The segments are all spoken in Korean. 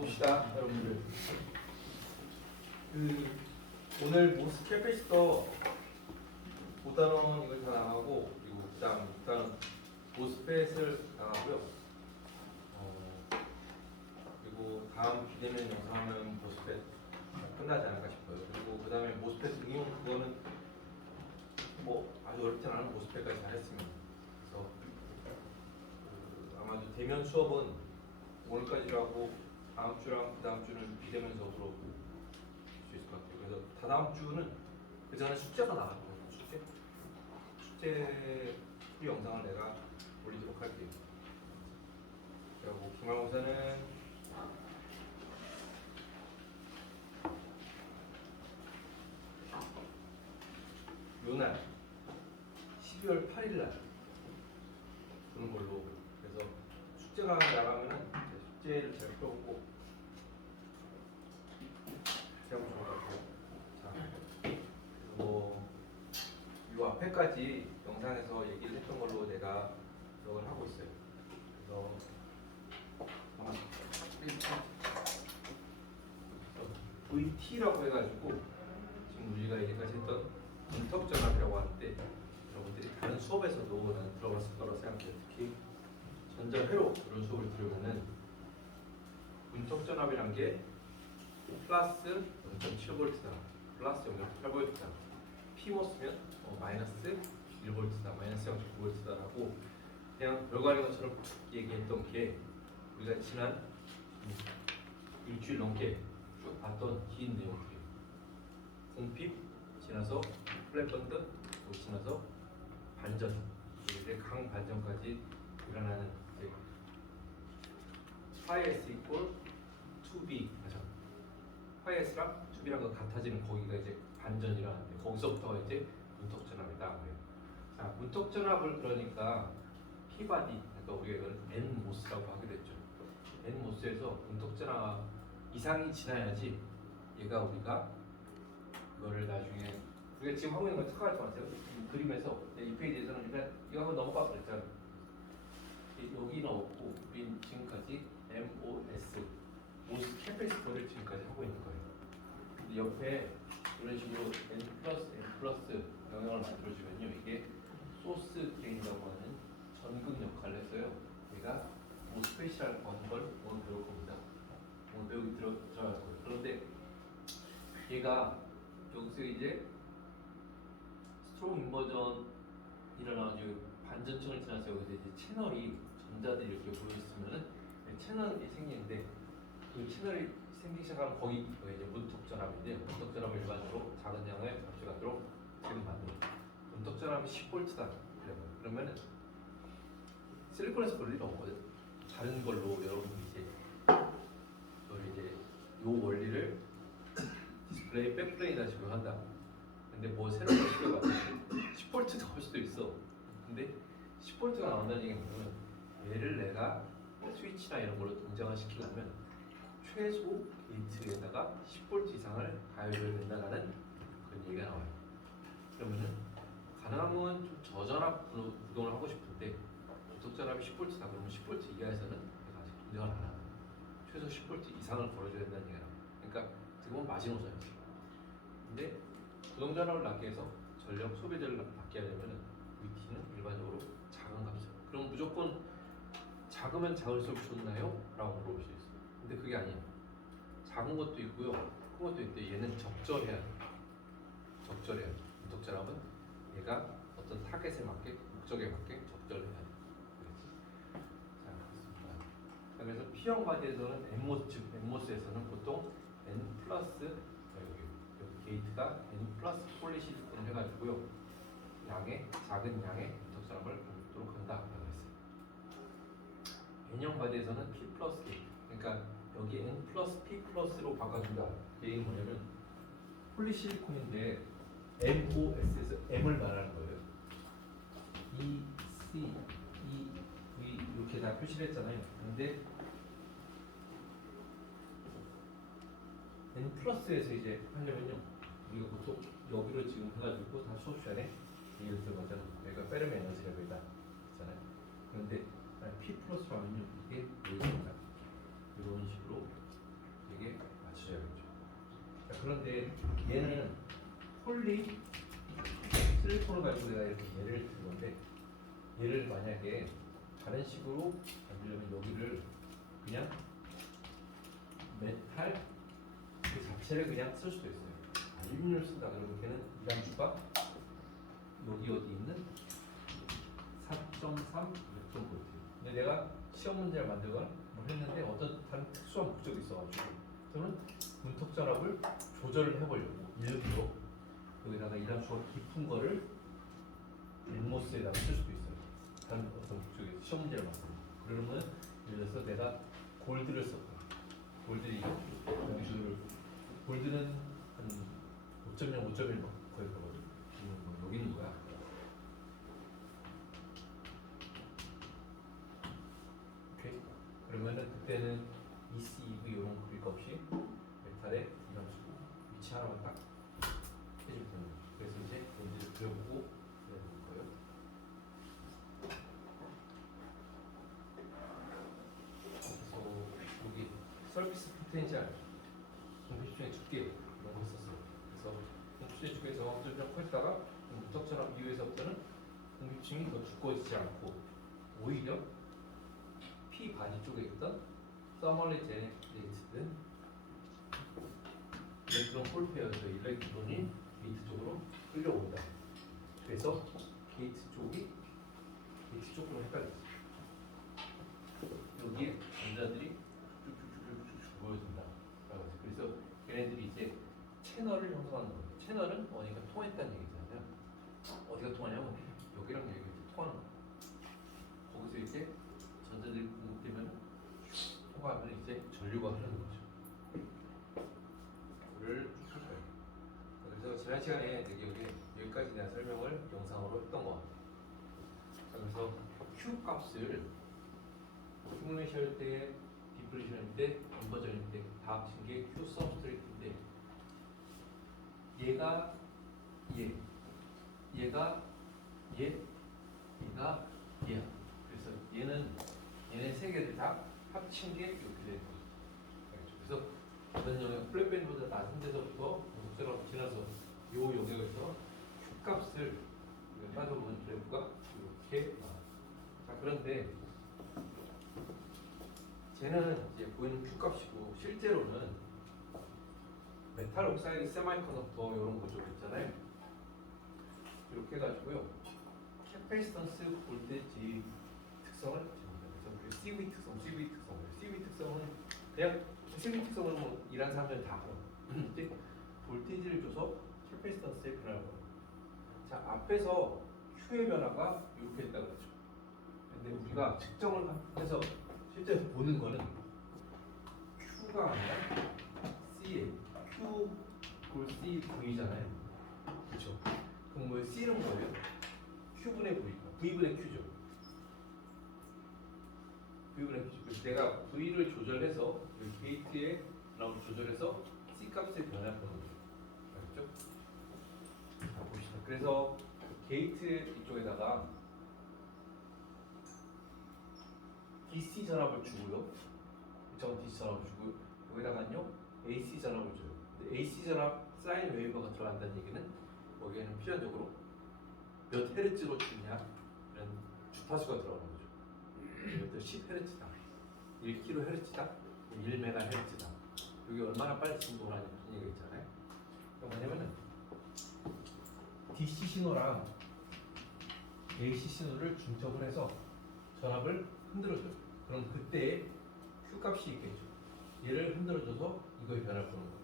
봅시다, 여러분들. 오늘 모스 캐패시터 5단원 이걸 다 나가고, 그리고 일단 모스펫을 나가고요. 그리고 다음 비대면 영상은 모스펫 끝나지 않을까 싶어요. 그리고 그 다음에 모스펫 응용 그거는 뭐 아주 어렵지 않은 모스펫까지 다 했습니다. 그래서 아마도 대면 수업은 오늘까지로 하고 다음 주랑 그 다음 주는 비대면 수업으로 할 수 있을 것 같아요. 그래서 다다음 주는 그 전에 숙제가 나갈 거예요. 숙제 풀이 영상을 내가 올리도록 할게요. 그리고 기말고사는 요날 12월 8일 날 그런 걸로. 그래서 숙제가 나가면은 숙제를 잘 풀어보고 하면 좋을 것 같아요. 자, 그리고 이 앞에까지 영상에서 얘기를 했던 걸로 내가 기억을 하고 있어요. 그래서 VT라고 해가지고 지금 우리가 여기까지 했던 문턱전압이라고 하는데, 여러분들이 다른 수업에서도 나는 들어봤을 거라고 생각해요. 특히 전자회로 이런 수업을 들으면은 문턱전압이란 게 플러스 0.7V다, 플러스 0.8V다, PMOS면 마이너스 1V다, 마이너스 0.9V다라고 그냥 별거 아닌 것처럼 툭 얘기했던 게 우리가 지난 일주일 넘게 쭉 봤던 긴 내용들이에요. 공핍 지나서 플랫번드, 지나서 반전, 이제 강반전까지 일어나는 이제 파이S 이퀄 2B 하죠. 파이S랑 2B랑 그 같아지는 거기가 이제 반전이라는데, 거기서부터가 이제 문턱전압이다. 자, 문턱전압을 그러니까 P바디, 그러니까 우리가 이걸 N모스라고 하게 됐죠. N모스에서 문턱전압 이상이 지나야지 얘가 우리가 이거를 나중에 우리가 지금 하고 있는 걸 착각하지 마세요. 그림에서 이 페이지에서는 일단 이거 한번 넘어가 그랬잖아요. 여기 넣었고 우린 지금까지 MOS 모스 캐패시터를 지금까지 하고 있는 거예요. 근데 옆에 이런 식으로 N+N+ 영역을 만들어주면요, 이게 소스 드레인이라고 하는 전극 역할을 해서요, 우리가 모스펫이라고 하는 걸 오늘 배울 겁니다. 오늘 배우기 들어갈 거예요. 그런데 얘가 여기서 이제 스트롱 인버전 일어나가지고 반전층을 지나서 여기서 이제 채널이 전자들이 이렇게 보여있으면은 채널이 생기는데, 그 채널이 생기기 시작하면 거기가 이제 문턱전압인데, 문턱전압을 일반적으로 작은 양의 값이 갖도록 지금 만들어요. 문턱전압이 10V다 그러면은 실리콘에서 그럴 일 없거든. 다른 걸로 여러분이 이제 요 원리를 디스플레이 백플레이나 식으로 한다. 근데 뭐 새로운 걸 시도해봤을 때 10V도 나올 수도 있어. 근데 10V가 나온다는 얘기는 뭐냐면, 얘를 내가 스위치나 이런 걸로 동작을 시키려면 최소 게이트에다가 10V 이상을 가해줘야 된다는 그런 얘기가 나와요. 그러면은 가능하면 좀 저전압 구동을 하고 싶은데 고속전압이 10V다 그러면 10V 이하에서는 내가 아직 동작을 안 하고 최소 10V 이상을 걸어줘야 된다는 얘기가 나와요. 그러니까 지금은 마지노선이죠. 근데 고동전압을 낮게 해서 전력 소비를 낮게 하려면 VT는 일반적으로 작은 값이에요. 그럼 무조건 작으면 작을수록 좋나요? 라고 물어볼 수 있어요. 근데 그게 아니에요. 작은 것도 있고요, 큰 것도 있는데 얘는 적절해야 돼요. 적절해야 돼요. 문턱전압은 얘가 어떤 타겟에 맞게, 목적에 맞게 적절해야 돼요. 자, 그렇습니다. 자, 그래서 P형 바디에서는 N모스, 즉 N모스에서는 보통 N 플러스 여기 게이트가 N 플러스 폴리시리콘을 해가지고요, 작은 양의 문턱전압을 받도록 한다라고 했어요. N형 바디에서는 P 플러스 게이트, 그러니까 여기 N 플러스 P 플러스로 바꿔준다. 이게 뭐냐면 폴리실리콘인데 MOS에서 M을 말하는 거예요. E, C, E, V 이렇게 다 표시를 했잖아요. 근데 N 플러스에서 이제 하려면요, 우리가 보통 여기로 지금 해가지고 다 수업 시간에 얘기를 들어가잖아요. 여기가 페르미 에너지 레벨이다 했잖아요. 그런데 P 플러스로 하면요, 이게 여기입니다. 이런 식으로 그런데 얘는 폴리 실리콘을 가지고 내가 이렇게 예를 든 건데 얘를 만약에 다른 식으로 만들려면 여기를 그냥 메탈 그 자체를 그냥 쓸 수도 있어요. 알루미늄을 쓴다 그러면 걔는 이단수가 여기 어디 있는 4.3 일렉트론 볼트. 근데 내가 시험 문제를 만들거나 뭘 했는데 어떤 다른 특수한 목적이 있어가지고 저는 문턱 전압을 조절을 해보려고 일부러 여기다가 이단수가 깊은 거를 엠모스에다가 쓸 수도 있어요. 다른 어떤 목적이 시험 문제를 만들고 그러면 예를 들어서 내가 골드를 썼다. 골드를 골드는 한 5.0, 5.1 거의 거거든. 여기 있는 거야. 오케이. 그러면은 그때는 EC, EV 이런 거 그릴 거 없이 메탈에 이런 식으로 위치 하나만 딱 해주면 되는 거죠. 그래서 이제 골드를 그려보고 그려볼 거예요. 그래서 여기 서비스 포텐셜 공식중에 두께 이런 거 있었어요. 그래서 공식중에 두께에서 좀 커지다가 무턱전압 이후에서부터는 공기층이 더 두꺼워지지 않고 오히려 P 바디 쪽에 있던 서멀리 제네레이트된 일렉트론 홀페어에서 일렉트론이 게이트 쪽으로 끌려온다. 그래서 게이트 쪽으로 헷갈렸어요. 여기에 전자들이 쭉쭉쭉쭉 보여준다. 그래서 얘네들이 이제 채널을 형성하는 거예요. 채널은 어디가 통했다는 얘기잖아요. 어디가 통하냐면 여기랑 여기가 이제 통하는 거예요. 거기서 이제 전자들이 공급되면 통하면 이제 전류가 흐르는 거죠. 그를 쭉 가요. 그래서 지난 시간에 여기까지 내가 설명을 영상으로 했던 것 같아요. 그래서 Q 값을 시뮬레이션 때, 디플레이션 때, 컨버전 때 다 합친 게 Q 서브스트레이트인데 얘가 얘가 얘야. 그래서 얘네 세 개를 다 합친 게 이렇게 되는 거죠. 그래서 어떤 영역 플랫밴드보다 낮은 데서부터 목적으로 지나서 요 영역에서 Q 값을 따져보면 그래프가 이렇게 나와요. 자, 그런데 쟤는 이제 보이는 Q 값이고 실제로는 메탈 옥사이드 세마이컨덕터 이런 거 좀 있잖아요. 이렇게 해가지고요. 캐패시턴스 볼테지 특성을 그래서 CV 특성은 그냥 CV 특성은 뭐 일하는 사람들 다 알아. 이제 볼테지를 줘서 캐패시턴스의 변화를 보여. 자, 앞에서 Q의 변화가 이렇게 있다고 그랬죠. 근데 우리가 측정을 해서 실제로 보는 거는 Q가 아니라 C에 Q 볼 C V잖아요. 그렇죠? 그럼 뭐 C는 뭐예요? Q분의 V, V분의 Q죠. V분의 Q죠. 그래서 내가 V를 조절해서 게이트에 라운드 조절해서 C 값의 변화를 보는 거죠. 알겠죠? 자, 봅시다. 그래서 게이트 이쪽에다가 DC 전압을 주고요. DC 전압을 주고요. 여기다가요 AC 전압을 줘요. 근데 AC 전압 사인 웨이버가 들어간다는 얘기는 여기에는 필연적으로 몇 헤르츠로 주냐 이런 주파수가 들어가는 거죠. 예를 들어 10헤르츠다, 1kHz다, 1MHz다. 여기 얼마나 빨리 진동을 하냐 무슨 얘기가 있잖아요. 그럼 뭐냐면은 DC 신호랑 AC 신호를 중첩을 해서 전압을 흔들어줘요. 그럼 그때 Q 값이 있겠죠. 얘를 흔들어줘서 이거의 변화를 보는 거예요.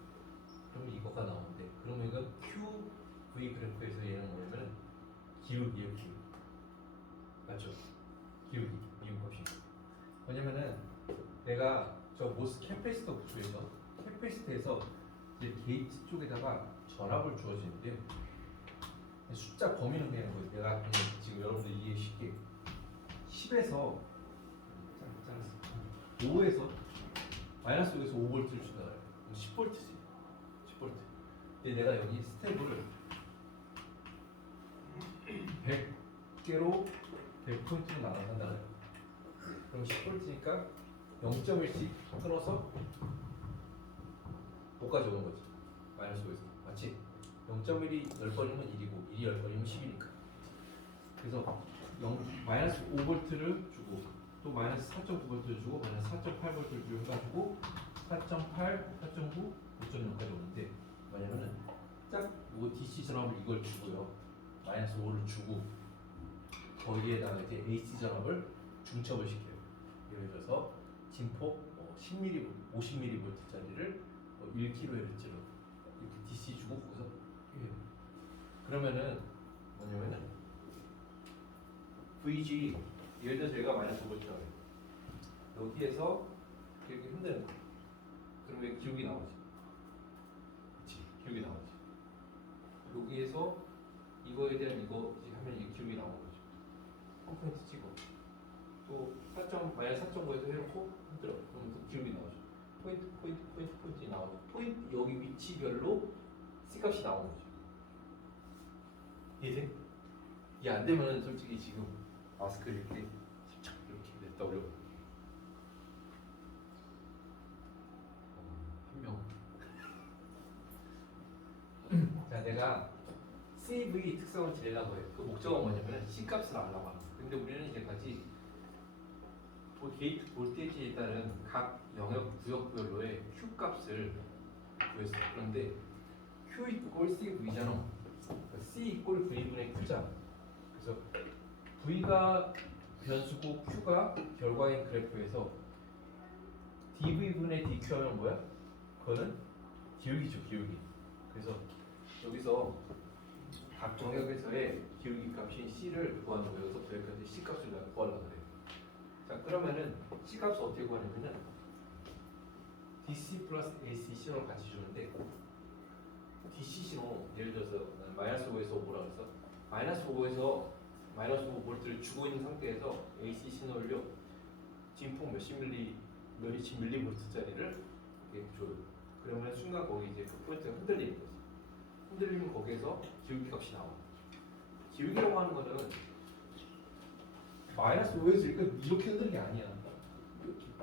그러면 이거가 나오는데 그러면 이건 QV 그래프에서 얘는 뭐냐면 기울기예요. 기울기. 맞죠? 기울기, 미분 값이. 뭐냐면은 내가 저 모스 캐패시터 구조에서 캐패시터에서 이제 게이트 쪽에다가 전압을 주어지는데 숫자 범위는 그냥 뭐 내가 그냥 지금 여러분들 이해 쉽게 10에서 5에서 마이너스 5에서 5V를 준다 그래요. 10V지. 10V. 근데 내가 여기 스텝을 100개로 100포인트로 나눠간다 그래요. 그럼 10V니까 0.1씩 끊어서 5까지 오는 거지. 마이너스 5에서 맞지? 0.1이 10번이면 1이고 1이 10번이면 10이니까. 그래서 마이너스 5V를 주고 또 마이너스 4.9V를 주고 마이너스 4.8V를 주고 해가지고 4.8, 4.9, 5.0까지 오는데 뭐냐면은 딱 요 DC 전압을 이걸 주고요. 마이너스 5를 주고 거기에다가 이제 AC 전압을 중첩을 시켜요. 예를 들어서 진폭 10mm, 50mm짜리를 1kHz로 이렇게 DC 주고 거기서 해요. 그러면은 뭐냐면은 VG 예를 들어서 얘가 마이너스 5V라고 해요. 여기에서 이렇게 흔드는 거예요. 그러면 기울기 나오지. 그렇지, 기울기 나오지. 여기에서 이거에 대한 이거 하면 이게 기울기 나오는 거죠. 한 포인트 찍어. 또 마이너스 4.5에서 해놓고 흔들어. 그러면 또 기울기 나오죠. 포인트 나오죠. 포인트 여기 위치별로 C 값이 나오는 거죠. 이해돼? 이게 안 되면은 솔직히 지금 마스크 이렇게 냈다 어려워. 한 명. 자, 내가 CV 특성을 재려고 해요. 그 목적은 뭐냐면 C 값을 알려고 하는 거예요. 근데 우리는 이제까지 게이트 볼테이지에 따른 각 영역 구역별로의 Q 값을 구했어요. 그런데 Q 이꼴 CV잖아. C 이꼴 V분의 Q잖아. 그래서 V가 변수고 Q가 결과인 그래프에서 dV분의 dQ 하면 뭐야? 그거는 기울기죠, 기울기. 그래서 여기서 각 영역에서의 기울기 값인 C를 구하는 거예요. 여기서부터 여기까지 C 값을 구하려고 그래요. 자, 그러면은 C 값을 어떻게 구하냐면은 DC 플러스 AC 신호를 같이 주는데 DC 신호 예를 들어서 마이너스 5에서 5라고 해서 마이너스 5에서 마이너스 5V를 주고 있는 상태에서 AC 신호를요 진폭 몇십 밀리볼트짜리를 이렇게 줘요. 그러면 순간 거기 이제 그 포인트가 흔들리는 거지. 흔들리면 거기에서 기울기 값이 나와. 기울기라고 하는 거는 마이너스 5에서 이렇게 흔드는 게 아니야.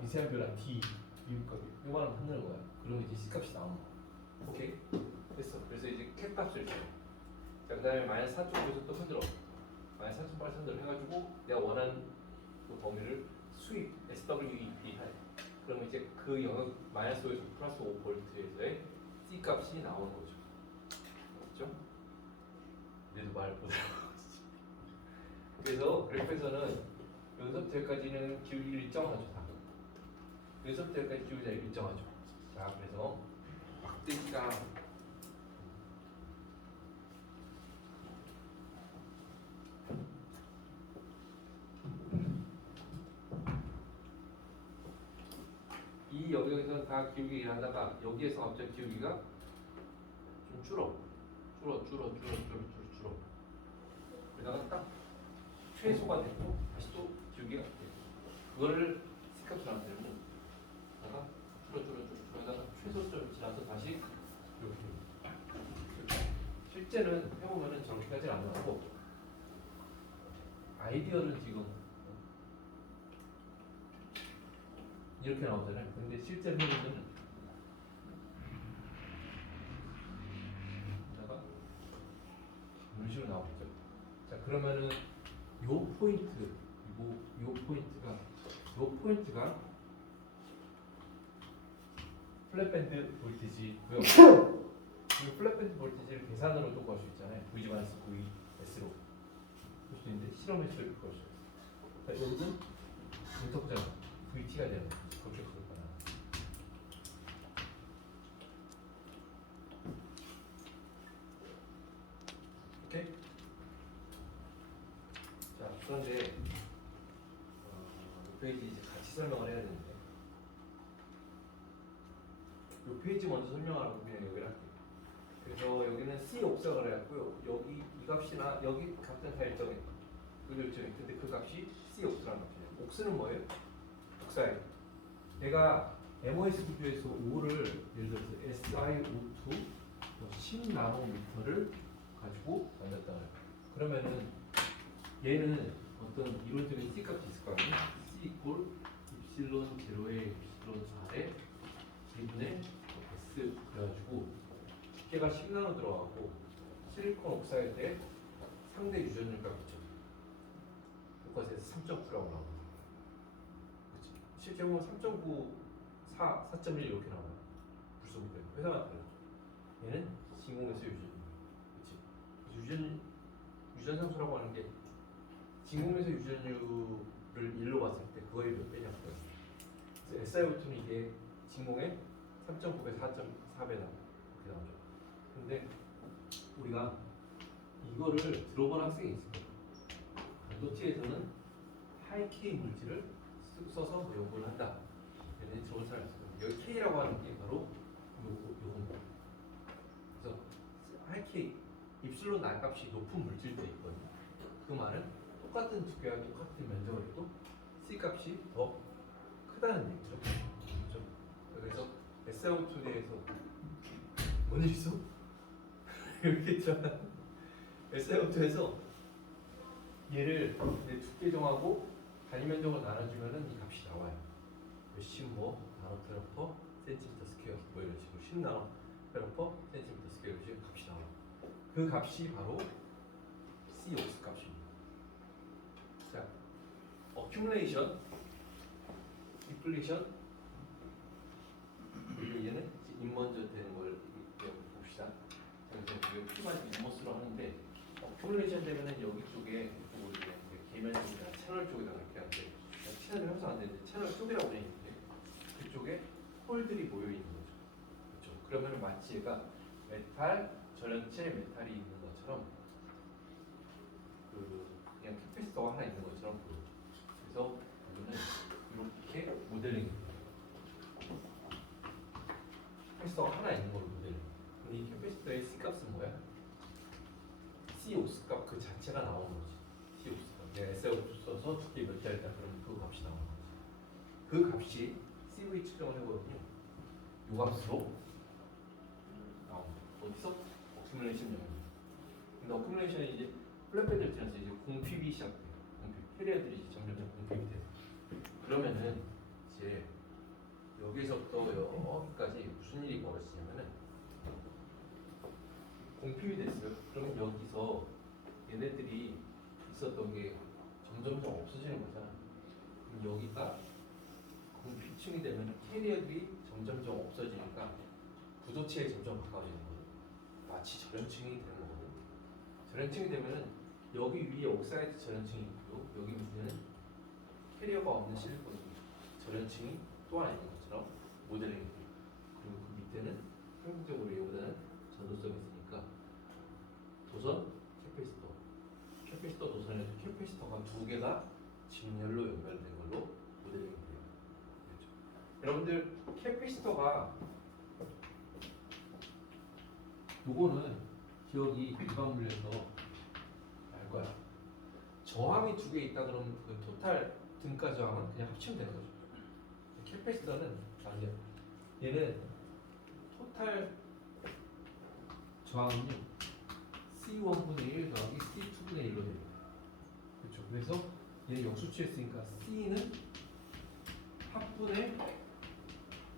미세한 변화 D 미분값이 요만한 흔드는 거야. 그러면 이제 C 값이 나오는 거야. 오케이? 됐어. 그래서 이제 캡 값을 줘. 자, 그 다음에 마이너스 4.5에서 또 흔들어. 마이너스 4.8 흔들어 해가지고 내가 원하는 그 범위를 수입 SWEP 해. 그러면 이제 그 영역 마이너스 5에서 플러스 5V에서의 C 값이 나오는 거죠. 맞죠? 얘도 말 못하고. 그래서 그래프에서는 여기서부터 여기까지는 기울기를 일정하죠. 다. 여기서부터 여기까지 기울기가 일정하죠. 자, 그래서 막대기가 이 영역에서 다 기울기 일하다가 여기에서 갑자기 기울기가 좀 줄어. 그러다가 딱 최소가 되고 다시 또 기울기가 돼요. 그거를 C값을 안 되면 다가 줄어다가 최소점을 지나서 다시 이렇게 됩니다. 실제는 해보면은 저렇게까지는 안 나오고 아이디어는 지금 이렇게 나오잖아요. 근데 실제로 해보면은 이런 식으로 나오겠죠. 자, 그러면은 요 포인트가 플랫밴드 볼티지고요. 이 플랫밴드 볼티지를 계산으로 또 구할 수 있잖아요. VG-VS로 볼 수 있는데 실험에서 이렇게 구할 수 있어요. 자, 여기는 분석자가 VT가 되는 거죠. 그렇게 구할 거나. 오케이? 자, 그런데 이 페이지 이제 같이 설명을 해야 되는데 이 페이지 먼저 설명하고 그냥 여기를 할게요. 그래서 여기는 C 옥상을 해왔고요. 여기 이 값이나 여기 값은 다 일정해. 근데 그 값이 C 옥스라는 값이에요. 옥스는 뭐예요? 복사해. 내가 MOS 기준에서 5를 예를 들어서 SiO2 10나노미터를 가지고 만졌다 그래요. 그러면은 얘는 어떤 이론적인 C 값이 있을 거 아니에요? C 이꼴 입실론 제로의 입실론 4의 2분의 S 그래가지고 두께가 10나노 들어가고 실리콘 옥사이드에 상대 유전율 값이죠. 그것에서 3.9라고 나옵니다. 그치? 실제 보면 3.9, 4, 4.1 이렇게 나와요. 불소금 때문에 회사가 달라. 얘는 진공에서 유전율. 그치? 유전상수라고 하는 게 진공에서 유전율을 1로 봤을 때 그거의 몇 배냐고요. 그래서 SiO2는 이게 진공의 3.9배, 4.4배다 이렇게 나오죠. 근데 우리가 이거를 들어본 학생이 있을 거예요. 반도체에서는 하이K 물질을 써서 뭐 연구를 한다. 얘네들이 들어본 사람이 있을 거예요. 여기 K라고 하는 게 바로 요겁니다. 그래서 하이K 입술로 날값이 높은 물질도 있거든요. 그 말은 똑같은 두께와 똑같은 면적을 해도 C 값이 더 크다는 얘기죠. 그렇죠? 그래서 SiO2에 대해서 뭔 일 있어? 이렇게 있잖아. SiO2에서 얘를 이제 두께 정하고 단위 면적으로 나눠주면은 이 값이 나와요. 몇십 뭐 나노테라 센티미터 스퀘어 뭐 이런 식으로 10 나노테라 센티미터 스퀘어 이런 식으로 값이 나와요. 그 값이 바로 COX 값입니다. 자, 어큐뮬레이션, 디플리션, 그리고 얘는 인먼저 되는 걸 봅시다. 그래서 이거 P만 인머스로 하는데 어큐뮬레이션 되면은 여기 쪽에 우리 계면적이나 채널 쪽에다가 이렇게 하는데 채널이 형성 안 되는데 채널 쪽이라고 되어 있는데 그쪽에 홀들이 모여 있는 거죠. 그렇죠? 그러면 마치 얘가 메탈 전원체 메탈이 있는 것처럼 그냥 캐패시터가 하나 있는 것처럼 보여요. 그래서 이거는 이렇게 모델링입니다. 캐패시터가 하나 있는 걸로 모델링. 근데 이 캐패시터의 C 값은 뭐야? COX 값 그 자체가 나오는 거지. COX 값. 내가 SiO2 써서 두께 몇 자리다 그러면 그 값이 나오는 거지. 그 값이 CV 측정을 해보거든요. 이 값으로 나옵니다. 어디서? 어큐뮬레이션 영역. 근데 어큐뮬레이션이 이제 플랫배들 지나서 이제 공핍이 시작돼요. 공핍. 캐리어들이 이제 점점 공핍이 돼요. 그러면은 이제 여기서부터 여기까지 무슨 일이 벌어지냐면은 공핍이 됐어요. 그러면 여기서 얘네들이 있었던 게 점점 없어지는 거잖아. 그럼 여기가 공핍층이 되면 캐리어들이 점점 없어지니까 부도체에 점점 가까워지는 거예요. 마치 절연층이 되는 거거든요. 절연층이 되면은 여기 위에 옥사이드 절연층이 있고 여기 밑에는 캐리어가 없는 실리콘 절연층이 또 하나 있는 것처럼 모델링이 돼요. 그리고 그 밑에는 평균적으로 얘보다는 전도성이 있으니까 도선, 캐패시터 도선에서 캐패시터가 두 개가 직렬로 연결된 걸로 모델링이 돼요. 그렇죠? 여러분들 캐패시터가 요거는 기억이 일반 물리에서 알 거야. 저항이 두 개 있다 그러면 그 토탈 등가 저항은 그냥 합치면 되는 거죠. 캐패시터는 아니야. 얘는 토탈 저항은요 C1분의 1 더하기 C2분의 1로 됩니다. 그렇죠. 그래서 얘는 역수치했으니까 C는 합분의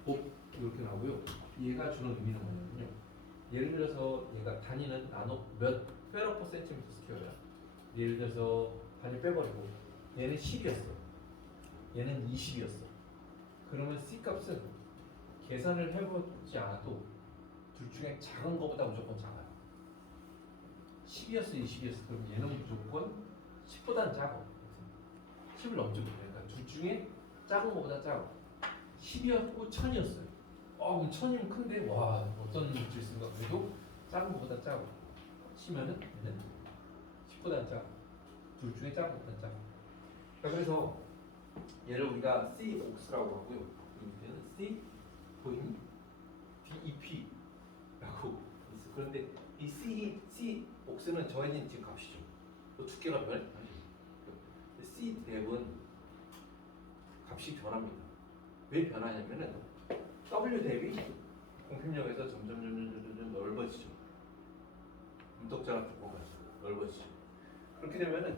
곱 이렇게 나오고요. 얘가 주는 의미는 뭐냐면요. 예를 들어서 얘가 단위는 나노 몇 페러 퍼 센티미터 스퀘어야. 예를 들어서 단위 빼버리고 얘는 10이었어. 얘는 20이었어. 그러면 C 값은 계산을 해보지 않아도 둘 중에 작은 거보다 무조건 작아요. 10이었어, 20이었어. 그럼 얘는 무조건 10보다는 작아. 10을 넘지 못하니까 둘 중에 작은 거보다 작아. 10이었고 1000이었어요. 그럼 1000이면 큰데 와 어떤 물질 쓴가 그래도 작은 거보다 작아. 치면은 얘는 10보다는 작아. 둘 중에 작은 거보다 작아. 그래서 얘를 우리가 COX라고 하고요. 이 밑에는 C 보이니? DEP라고 있어. 그런데 이 COX는 정해진 지금 값이죠. 그 두께가 변해? 아니. C 뎁은 값이 변합니다. 왜 변하냐면은 W 뎁이 공평력에서 점점 넓어지죠. 문덕자랑 두꺼워서 넓어지죠. 그렇게 되면은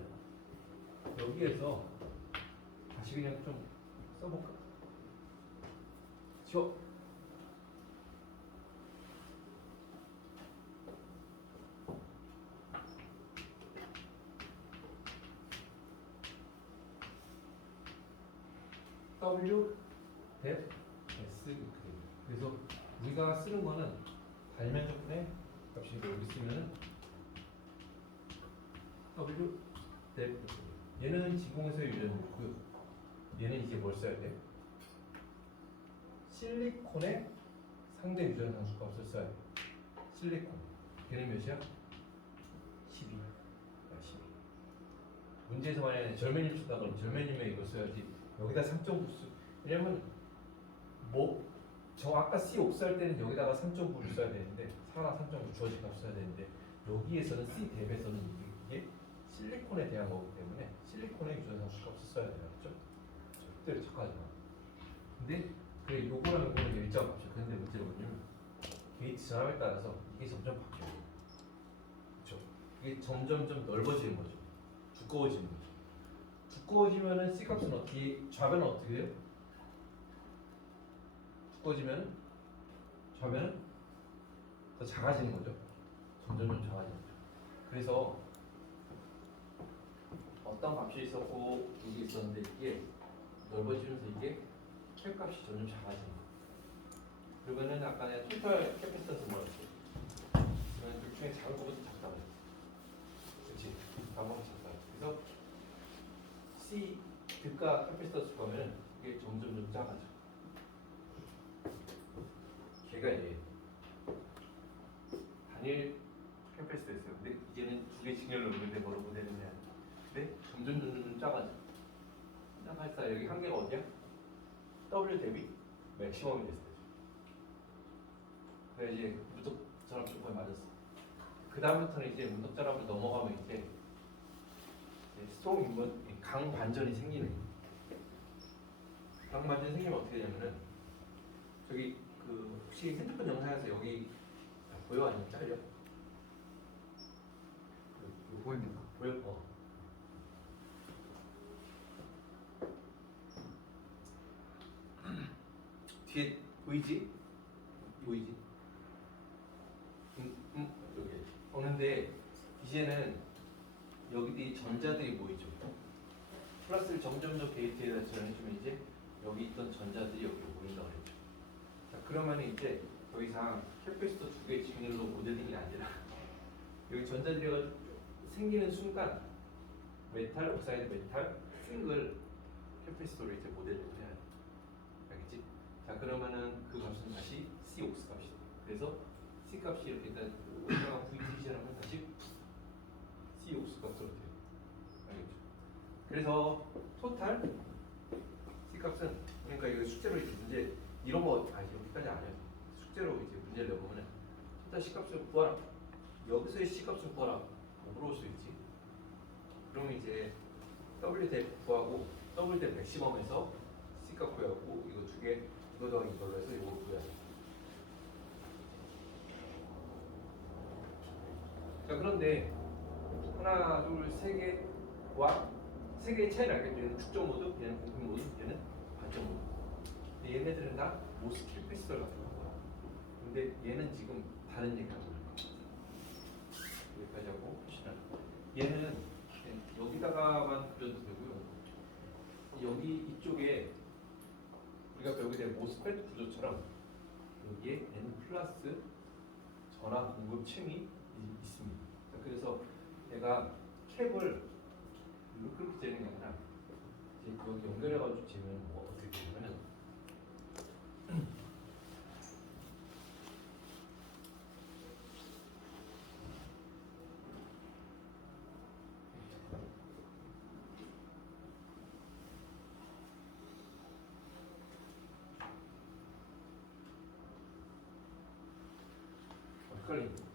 여기에서 다시 그냥 좀 써볼까? 지워. W 대 S 이렇게 됩니다. 그래서 우리가 쓰는 거는 단면적분의 값이 여기 쓰면은 W 대 얘는 진공에서의 유전이고요. 얘는 이제 뭘 써야 돼? 실리콘의 상대 유전 상수값을 써야 돼. 실리콘. 걔는 몇이야? 12. 12. 문제에서 만약에 절메늄 쓰다 그러면 절메늄에 이거 써야지. 여기다 3.9 쓰. 왜냐면 저 아까 C 옥수할 때는 여기다가 3.9를 써야 되는데 사나 3.9 주어진 값 써야 되는데 여기에서는 C 대1에서는 이게 실리콘에 대한 거기 때문에 실리콘의 유전 상수값을 써야 돼요. 그렇죠? 절대로 착각하지 마. 근데 그래 요거랑 요거는 일정 값이야. 근데 문제는 뭐냐면 게이트 전압에 따라서 이게 점점 바뀌어요. 그렇죠? 이게 점점점 넓어지는 거죠. 두꺼워지는 거죠. 두꺼워지면은 C 값은 어떻게 좌변은 어떻게 돼요? 두꺼워지면 좌변은 더 작아지는 거죠. 점점점 작아지는 거죠. 그래서 어떤 값이 있었고 이게 있었는데 이게 넓어지면서 이게 캡 값이 점점 작아지는 거예요. 그러면은 아까 내가 토탈 캐피스턴스 뭐였지? 그러면 둘 중에 작은 것보다 작다고 했지. 그렇지? 작은 것보다 작다. 그래서 C 득가 캐피스턴스 보면 이게 점점 작아져. 걔가 이제 단일 캐피스턴스였어요. 근데 이제는 두 개 직렬로 오는데 뭐로 모델이냐? 근데 점점 작아져. 작아서 여기 한계가 어디야? W 대비 맥시멈이 됐어요. 그래 이제 무적 전압 조건에 맞았어. 그 다음부터는 이제 무적 전압을 넘어가면 이제 스트롱 인번 강 반전이 생기는. 강 반전 생기면 어떻게 되냐면은 저기 그 혹시 핸드폰 영상에서 여기 보여 아니면 잘려? 보입니다. 보여? 뒤에 보이지? 보이지? 여기 오는데 이제는 여기 전자들이 보이죠. 플러스를 점점 더 게이트에다 전해주면 이제 여기 있던 전자들이 여기로 모인다고 그랬죠. 자 그러면 이제 더 이상 캐피스터 두 개 직렬로 모델링이 아니라 여기 전자들이 생기는 순간 메탈, 옥사이드 메탈, 싱글 캐피스토를 이제 모델링을 해야 돼. 알겠지? 자 그러면은 그 값은 다시 C 옥스 값이다. 그래서 C 값이 이렇게 일단 올라가 V 디비전하면 다시 C 옥스 값으로 돼요. 알겠죠? 그래서 토탈 C 값은 그러니까 이거 숙제로 이제 문제 이런 거 여기까지 안 해요. 숙제로 이제 문제를 내보면은 토탈 C 값을 구하라. 여기서의 C 값을 구하라. 뭐 물어볼 수 있지? 그러면 이제 W 대 구하고 W 대 맥시멈에서 C 값 구하고 이거 두 개 이거 더하기 이걸로 해서 이거 구해야 돼. 자 그런데 하나 둘 세 개의 차이를 알겠죠? 얘는 축적 모드, 얘는 공급 모드, 얘는 반전 모드. 근데 얘네들은 다 모스킬 크리스털 같은 거야. 근데 얘는 지금 다른 얘기하고 있는 거야. 여기까지 하고 보시면 얘는 여기다가만 그려도 되고요. 여기 이쪽에 우리가 여기에 모스펫 구조처럼 여기에 N 플러스 전압 공급 층이 있습니다. 그래서 얘가 캡을 그렇게 재는 게 아니라 이제 여기 연결해가지고 재면 뭐 어떻게 되냐면은 헷갈린다.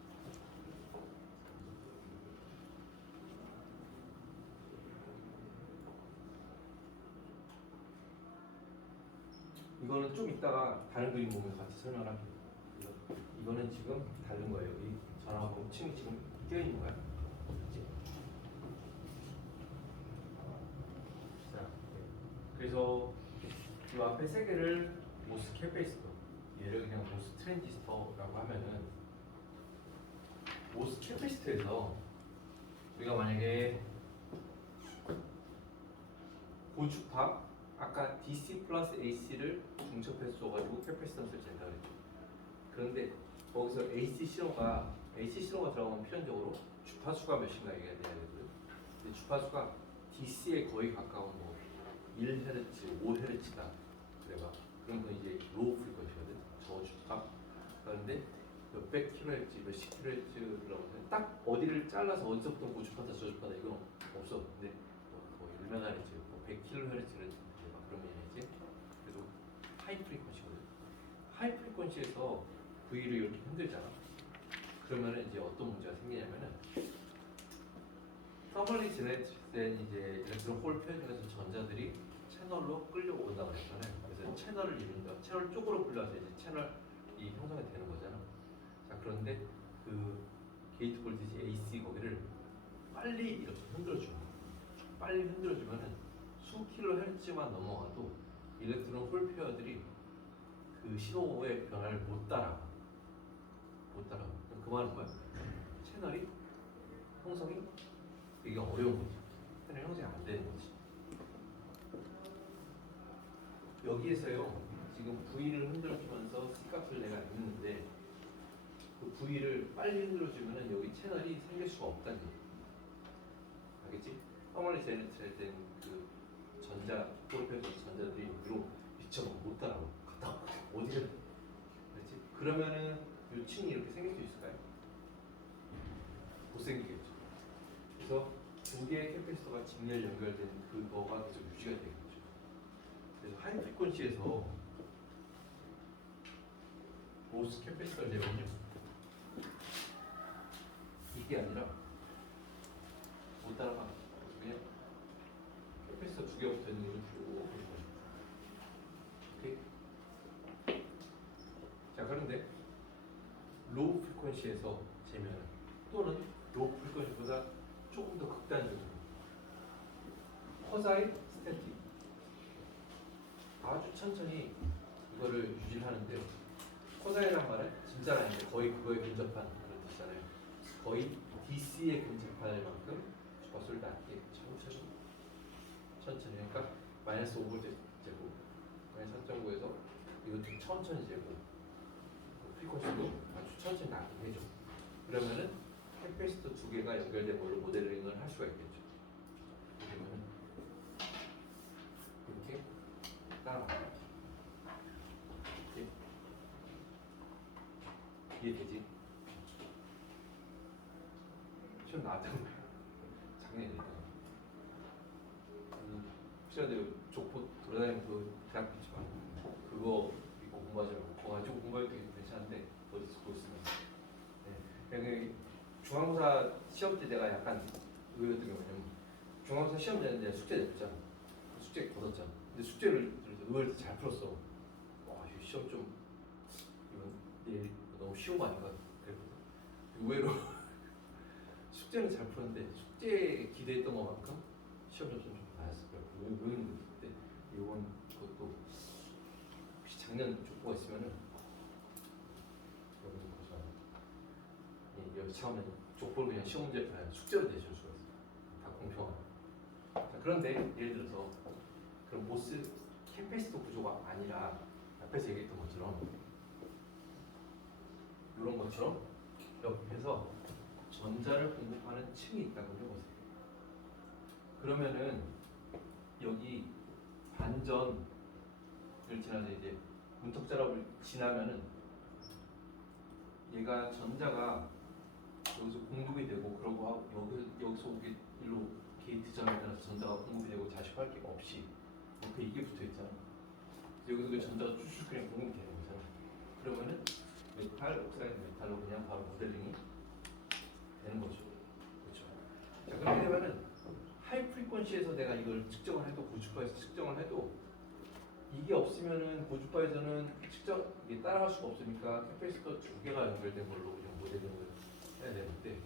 이거는 좀 이따가 다른 그림 보면 같이 설명을 할게요. 이거는 지금 다른 거예요. 여기 전화하고 층이 지금 끼어 있는 거야. 그렇지? 자, 그래서 이 앞에 세 개를 모스 캐페이스터, 얘를 그냥 모스 트랜지스터라고 하면은 모스 캐페이스터에서 우리가 만약에 고주파 아까 DC 플러스 AC를 중첩해서 줘가지고 캐패시턴스를 잰다 그랬죠. 그런데 거기서 AC 신호가 들어가면 필연적으로 주파수가 몇인가 얘기해야 되거든요. 근데 주파수가 DC에 거의 가까운 뭐 1Hz, 5Hz다. 그래봐. 그런 건 이제 로우 프리퀀시거든. 저주파. 그런데 몇백 킬로헤르츠, 몇십 킬로헤르츠라고 해서 딱 어디를 잘라서 어디서부터 고주파다 저주파다 이건 없어. 근데 뭐 1메가헤르츠, 뭐 100킬로헤르츠를 막 그런 얘기지. 그래도 하이 프리퀀시거든. 하이 프리퀀시에서 V를 이렇게 흔들잖아. 그러면은 이제 어떤 문제가 생기냐면은 서멀리 제네레이트된 이제 일렉트론 홀 표현에서 전자들이 채널로 끌려온다고 했잖아요. 그래서 채널을 이룬다. 채널 쪽으로 불러서 이제 채널이 형성이 되는 거잖아. 자, 그런데 그 게이트 볼티지 AC 거기를 빨리 이렇게 흔들어주는 거야. 빨리 흔들어주면은 수 킬로 헤르츠만 넘어가도 일렉트론 홀 페어들이 그 신호의 변화를 못 따라가. 그럼 그 말은 뭐야? 채널이 형성이 되게 어려운 거지. 채널 형성이 안 되는 거지. 여기에서요, 지금 V를 흔들어주면서 C값을 내가 있는데 그 V를 빨리 흔들어주면은 여기 채널이 생길 수가 없다는 얘기. 알겠지? 허멀리 제네레이트된 그 전자, 프로페서 전자들이 위로 미쳐 못 따라가. 갔다 어디가? 알겠지? 그러면은 이 층이 이렇게 생길 수 있을까요? 못 생기겠죠. 그래서 두 개의 캐패시터가 직렬 연결된 그거가 계속 유지가 되겠죠. 그래서 하이 프리퀀시에서 보스 캐패시터 레벨은요 이게 아니라 못 따라가. 그냥 캐패시터 두 개 붙어 있는 걸 쭉 보는 거죠. 오케이. 자, 그런데 로우 프리퀀시에서 재면은 또는 로우 프리퀀시보다 조금 더 극단적으로 쿼사이 스태틱 아주 천천히 이거를 유지를 하는데요. 쿼사이란 말은 진짜는 아닌데 거의 그거에 근접한 그런 뜻이잖아요. 거의 DC에 근접할 만큼 주파수를 낮게 천천히 그러니까 마이너스 5V 재고 마이너스 3.9에서 이것도 천천히 재고 프리퀀시도 아주 천천히 낮게 해줘. 그러면은 캐패시터 두 개가 연결된 걸로 모델링을 할 수가 있겠죠. 그러면은 이렇게 따라가요. 이렇게 이해되지? 시험 나왔던 거예요. 작년이니까. 시험대로 족보 돌아다니면서 대학 있지만 그거 입고 공부하지 말고 그거 가지고 공부해도 괜찮은데 어디서 쓰고 있으면 네. 중간고사 시험 때 내가 약간 의외였던 게 뭐냐면 중간고사 시험 되는데 숙제 냈잖아. 숙제 받았잖아. 근데 숙제를 의외로 잘 풀었어. 와, 이 시험 좀 이건 내일 너무 쉬운 거 아닌가 그랬거든. 의외로 숙제는 잘 풀었는데 숙제에 기대했던 것만큼 시험 점수 좀 낮았을 거예요. 의외인 거지. 근데 이번 그것도 혹시 작년 족보가 있으면은 여러분 보시면 여기 처음에 족보를 그냥 시험 문제 숙제로 내줄 수가 있어요. 다 공평하고. 자, 그런데 예를 들어서 그럼 모스 캐패시터 구조가 아니라 앞에서 얘기했던 것처럼 이런 것처럼 옆에서 전자를 공급하는 층이 있다고 해보세요. 그러면은 여기 반전을 지나서 이제 문턱자락을 지나면은 얘가 전자가 여기서 공급이 되고 그러고 여기서 오게 일로 게이트점에 따라서 전자가 공급이 되고 자식할 게 없이 옆에 이게 붙어 있잖아. 여기서 그 전자가 쭉쭉 그냥 공급이 되는 거잖아. 그러면은 메탈, 옥사이드 메탈로 그냥 바로 모델링이 되는 거죠. 그렇죠. 자, 그렇게 되면은 하이 프리퀀시에서 내가 이걸 측정을 해도 고주파에서 측정을 해도 이게 없으면은 고주파에서는 측정 이게 따라갈 수가 없으니까 캐패시터 두 개가 연결된 걸로 그냥 모델링을 해야 되는데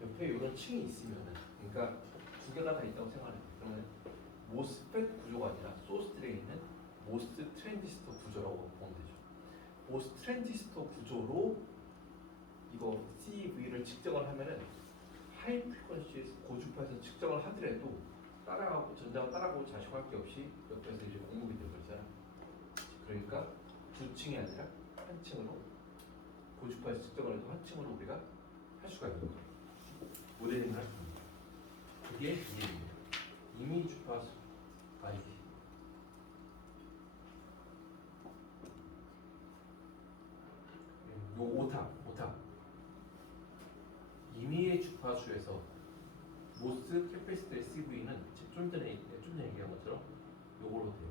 옆에 이런 층이 있으면은 그러니까 두 개가 다 있다고 생각해요. 그러면 모스펫 구조가 아니라 소스 드레인은 모스 트랜지스터 구조라고 보면 되죠. 모스 트랜지스터 구조로 이거 CV를 측정을 하면은 하이 프리퀀시에서 고주파에서 측정을 하더라도 따라가고 전자가 따라가고 자식할 게 없이 옆에서 이제 공급이 되버리잖아. 그러니까 두 층이 아니라 한 층으로 고주파에서 측정을 해도 한 층으로 우리가 할 수가 있는 거예요. 모델링을 할 수 있는 거예요. 그게 이해입니다. 임의 주파수 IT. 요 오탑. 임의의 주파수에서 모스 캐패시터 SCV는 좀 전에 얘기한 것처럼 요걸로 돼요.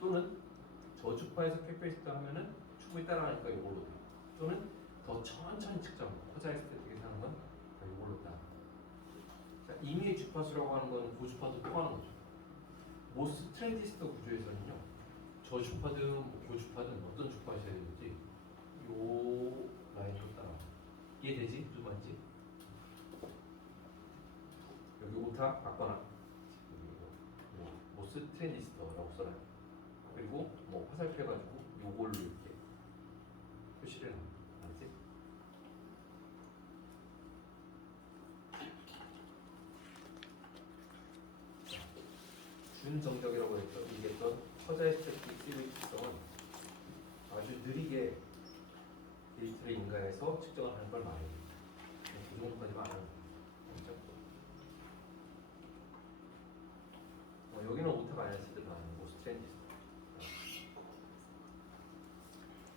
또는 저주파에서 캐패시터 하면은 충분히 따라가니까 요걸로 돼요. 또는 더 천천히 측정, 포자이스테틱에서 하는 건 요걸로 따라. 자, 임의의 주파수라고 하는 건 고주파도 또 하는 거죠. 모스 트랜지스터 구조에서는요, 저주파든 고주파든 어떤 주파를 써야 되는지 요 라인으로 따라. 이해되지? 무슨 말인지? 여기 오타 받거나 모스 트랜지스터라고 써라. 그리고 뭐 화살표 해가지고 요걸로 이렇게 표시를 합니다. 알지? 준정적이라고 얘기했던 퍼자이스테틱 시리즈 특성은 아주 느리게 데이터를 인가해서 측정을 하는 걸 말해요. 그 정도까지만 안 하는 거죠. 여기는 오타가 아니라 제대로 나오는 모스 트랜지스터.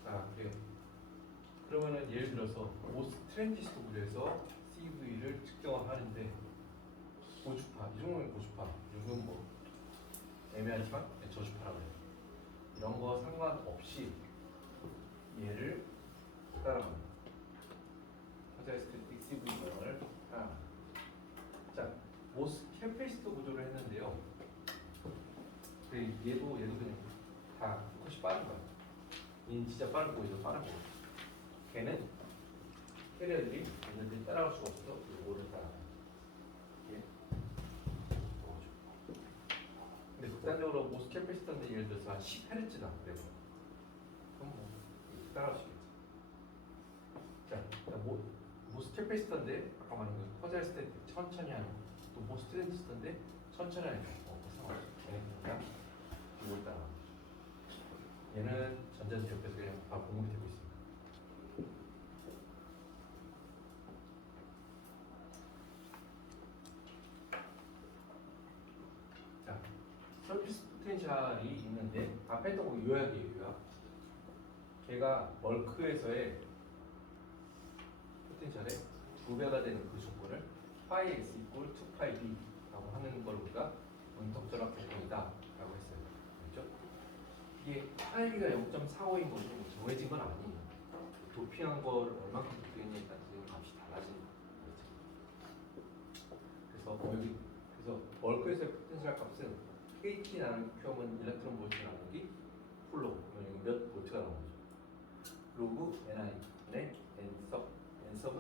자, 그래요. 그러면은 예를 들어서 모스 트랜지스터 구조에서 CV를 측정을 하는데 고주파, 이 정도면 고주파, 이건 뭐 애매하지만 저주파라고 해요. 이런 거 상관없이 얘를 따라갑니다. 퍼자이스테틱 CV 모양을 따라갑니다. 자, 모스 캐패시터 구조를 했는데요. 얘도 그냥 다 훨씬 빠른 거야. 얘는 진짜 빠르고 얘도 빠르고. 걔는 캐리어들이 얘네들이 따라갈 수가 없어서 요거를 따라가요. 이게 뭐죠? 근데 극단적으로 모스 캐패시터인데 예를 들어서 한 10Hz다 그래요. 그럼 뭐 따라갈 수 있겠죠. 자, 모스 캐패시터인데 아까 말한 그 퍼자이스테틱 천천히 하는 또 모스 트랜지스터인데 천천히 하는 거 상관없어. 그냥 이걸 따라. 얘는 전자들 옆에서 그냥 바로 공급이 되고 있습니다. 자, 서피스 포텐셜이 있는데 앞에 했던 거 요약이에요. 요약. 걔가 멀크에서의 포텐셜의 2배가 되는 그 조건을 파이 x equal 2파이 b라고 하는 걸 우리가 원턱절합 조건이다 라고 했어요. 그렇죠? 이게 파이 b가 0.45인 거고 정해진 건 아니에요. 도피한 걸 얼마큼 도피했냐에 따라서 값이 달라지는 거죠. 그래서 멀크에서의 포텐셜 값은 KT 나누면 일렉트론 볼트 나누기 쿨롬, 그러면 여기 몇 볼트가 나오는 거죠. 로그 NI의 N섭은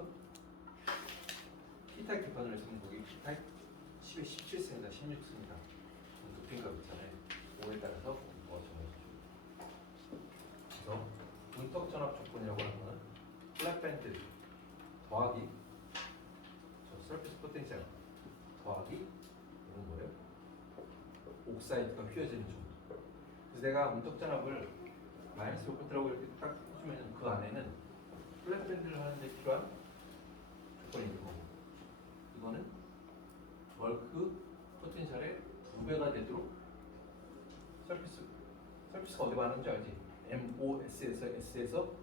P타입 기판으로 했으면 거기 P타입 10에 17승이다, 16승이다. 도핑값 있잖아요. 5에 따라서 정해주죠. 그래서 문턱 전압 조건이라고 하는 거는 플랫밴드 더하기 저 서피스 포텐셜 더하기 이런 거예요. 옥사이드가 휘어지는 정도. 그래서 내가 문턱 전압을 마이너스 5%라고 이렇게 딱 해주면 그 안에는 플랫밴드를 하는데 필요한 조건이 있는 거고, 이거는 멀크 포텐셜의 2배가 되도록 서피스가 어디 가는지 알지? MOS에서 S에서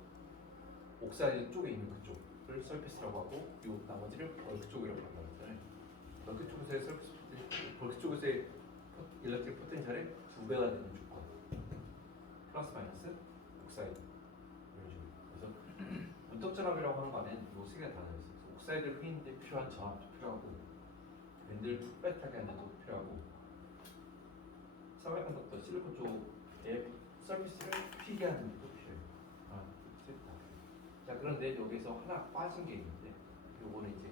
옥사이드 쪽에 있는 그쪽을 서피스라고 하고, 요 나머지를 멀크 쪽이라고 한다고. 멀크 쪽에서의 멀크 쪽에서의 일렉트릭 포텐셜의 2배가 되는 조건, 플러스 마이너스 옥사이드 이런 식으로. 그래서 문턱 전압이라고 하는 거 안에는 이 세 개가 다 들어있어요. 옥사이드를 휘는데 필요한 전압도 필요하고, 밴드를 툭빼타게 하는 것도 필요하고, 사회컨덕터 실리콘 쪽에 서비스를 휘게 하는 것도 필요해요. 자, 그런데 여기서 하나 빠진 게 있는데, 요거는 이제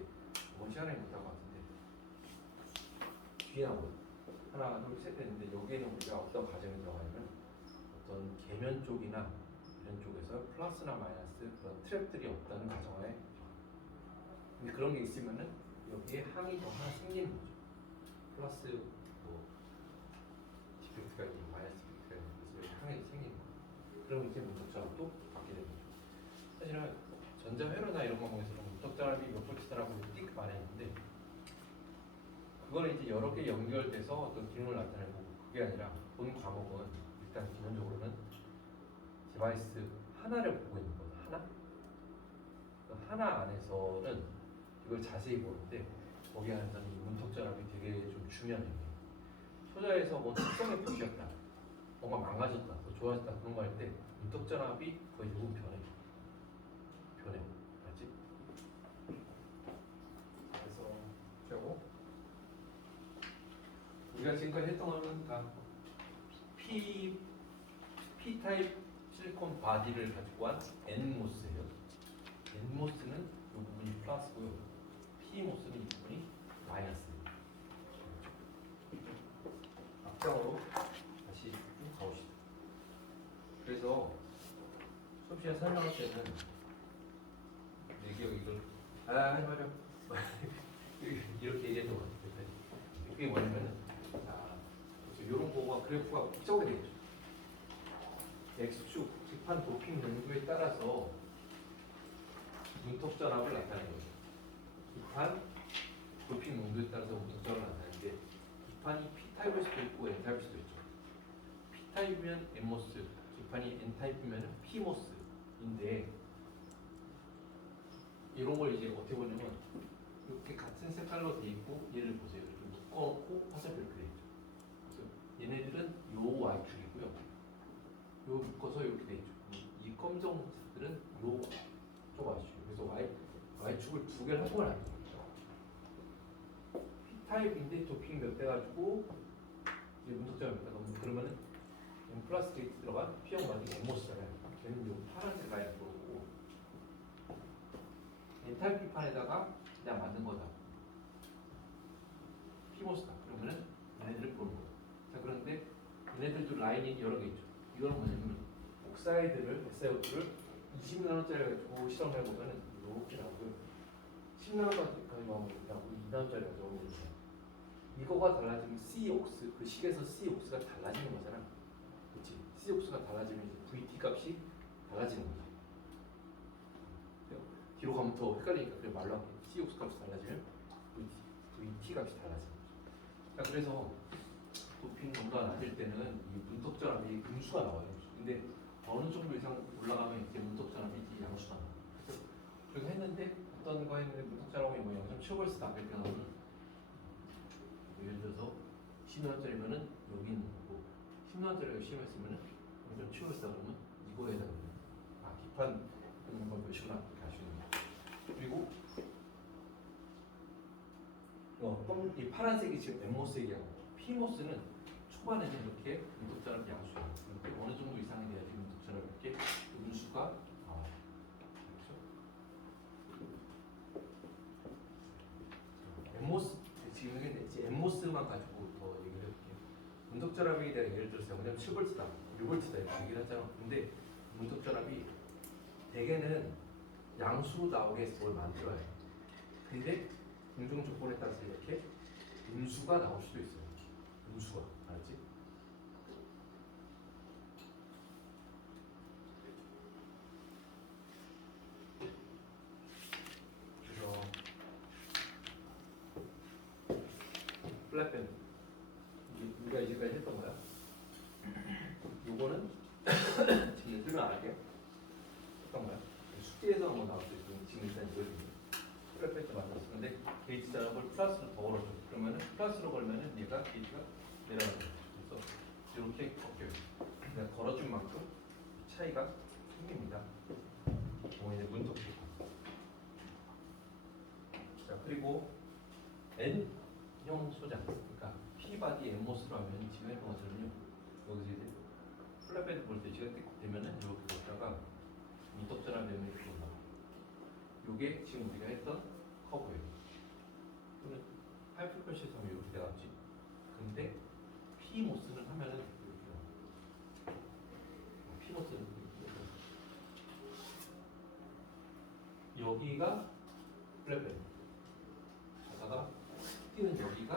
이번 시간에 못할 것 같은데 뒤에 나오고 하나 둘 셋 했는데, 여기에는 우리가 어떤 과정이 들어가냐면 어떤 계면 쪽이나 이런 쪽에서 플러스나 마이너스 그런 트랩들이 없다는 가정하에, 근데 그런 게 있으면은 여기에 항이 더 하나 생기는 거죠. 플러스 뭐 디펙트가 있고 마이너스 디펙트가 있고 그래서 항이 생기는 거예요. 그러면 이제 문턱전압도 받게 됩니다. 사실은 전자회로나 이런 과목에서는 문턱전압이 몇 볼트라고 띡 말했는데 그거는 이제 여러 개 연결돼서 어떤 기능을 나타내고 그게 아니라 본 과목은 일단 기본적으로는 디바이스 하나를 보고 있는 거예요. 하나? 그 하나 안에서는 이걸 자세히 보는데 거기 안에서는 이 문턱전압이 되게 좀 중요해요. 소자에서 뭐 특성이 바뀌었다, 뭔가 망가졌다, 더 좋아졌다 그런 거 할 때 문턱전압이 거의 대부분 변해. 맞지? 그래서 그리고 우리가 지금까지 했던 거는 다 P 타입 실리콘 바디를 가지고 한 N모스예요. N모스는 이 부분이 플러스고요. P모스는 이 부분이 마이너스입니다. 앞장으로 다시 쭉 가봅시다. 그래서 수업 시간에 설명할 때는 내 기억 이걸 하지 마죠. 이렇게 얘기했던 것 같아요. 이게 뭐냐면은 이런 거가 그래프가 복잡하게 되겠죠. X축 기판 도핑 연구에 따라서 문턱전압을 나타내는 거죠. 기판 도핑 농도에 따라서 문턱전압을 나타내는데 기판이 P타입일 수도 있고 N타입일 수도 있죠. P타입이면 N모스, 기판이 N타입이면 P모스인데 이런 걸 이제 어떻게 보냐면 이렇게 같은 색깔로 돼 있고 얘를 보세요. 이렇게 묶어놓고 화살표 이렇게 돼 있죠. 그래서 얘네들은 요 Y축이고요. 요 묶어서 이렇게 돼 있죠. 이 검정색들은 요 Y축. 그래서 Y축을 두 개를 한꺼번에 안 돼요. P타입인데 도핑 몇 대 가지고 이제 문턱점이 몇 대 그러면은 M 플러스 게이트 들어간 P형 바디 N모스잖아요. 걔는 요 파란색 라인 들어오고 N타입 P판에다가 그냥 만든 거다. P모스다. 그러면은 얘네들을 보는 거예요. 자, 그런데 얘네들도 라인이 여러 개 있죠. 이거는 뭐냐면 옥사이드를 SiO2를 20나노짜리 가지고 실험해 보면은 이렇게 나오고요. 10나노까지 나오고 2나노짜리 가지고 이거가 달라지면 C옥스, 그 식에서 C옥스가 달라지는 거잖아. 그렇지? C옥스가 달라지면 이제 VT 값이 달라지는 거죠. 뒤로 가면 더 헷갈리니까 그냥 말로 할게요. C옥스 값이 달라지면 VT 값이 달라지는 거죠. 자, 그래서 도핑 농도가 낮을 때는 이 문턱전압이 음수가 나와요. 근데 어느 정도 이상 올라가면 이제 문턱전압이 이제 양수가 나와요. 그래서 그렇게 했는데 어떤 거 했는데 문턱전압이 뭐 0.75에서 나쁠 때는 예를 들어서 10만원짜리면은 여기 있는 거고 10만원짜리가 심했으면은 0.75에서 그러면 이거에 해당돼요. 아, 기판 있는 건 몇이구나 이렇게 알 수 있는 거죠. 그리고 이 파란색이 지금 N모스색이고 P모스는 초반에는 이렇게 문턱전압이 양수예요. 그런데 어느 정도 이상이 돼야지 문턱전압이 이렇게 음수가 나와요. 그렇죠? N모스 지금 이제 N모스만 가지고 더 얘기를 해볼게요. 문턱전압에 대한 예를 들어서 0.7V다, 6V다 이렇게 얘기를 하잖아. 근데 문턱전압이 대개는 양수로 나오게 해서 뭘 만들어야 해. 근데 공정 조건에 따라서 이렇게 음수가 나올 수도 있어요. 음수가, 알았지? 그래서 플랫밴드 우리가 이제까지 했던 거야. 요거는 지금 들면 알게요. 했던 거야. 숙제에서 뭐 나올 수 있으면 지금 일단 이걸 플랫밴드 만들었어. 근데 게이지 전압을 플러스로 더 걸어줘. 그러면은 플러스로 걸면은 얘가 게이지가 내려가는 거죠. 그래서 이렇게 꺾여요. 그냥 걸어준 만큼 차이가 생깁니다. 이제 문턱. 자, 그리고 N형 소장, 그러니까 P바디 N모스로 하면 지금 했던 것처럼요. 여기서 이제 플랫밴드 볼 때 시간 되면은 이렇게 넣다가 문턱전압 되면 이렇게 올라가. 요게 지금 우리가 했던 커브예요. 또는 하이프리퀀시에서 하면 이렇게 나왔지. 근데 P모스는 하면은 이렇게 나와. P모스는 이렇게 여기가 플랫밴드. 가다가 뛰는 여기가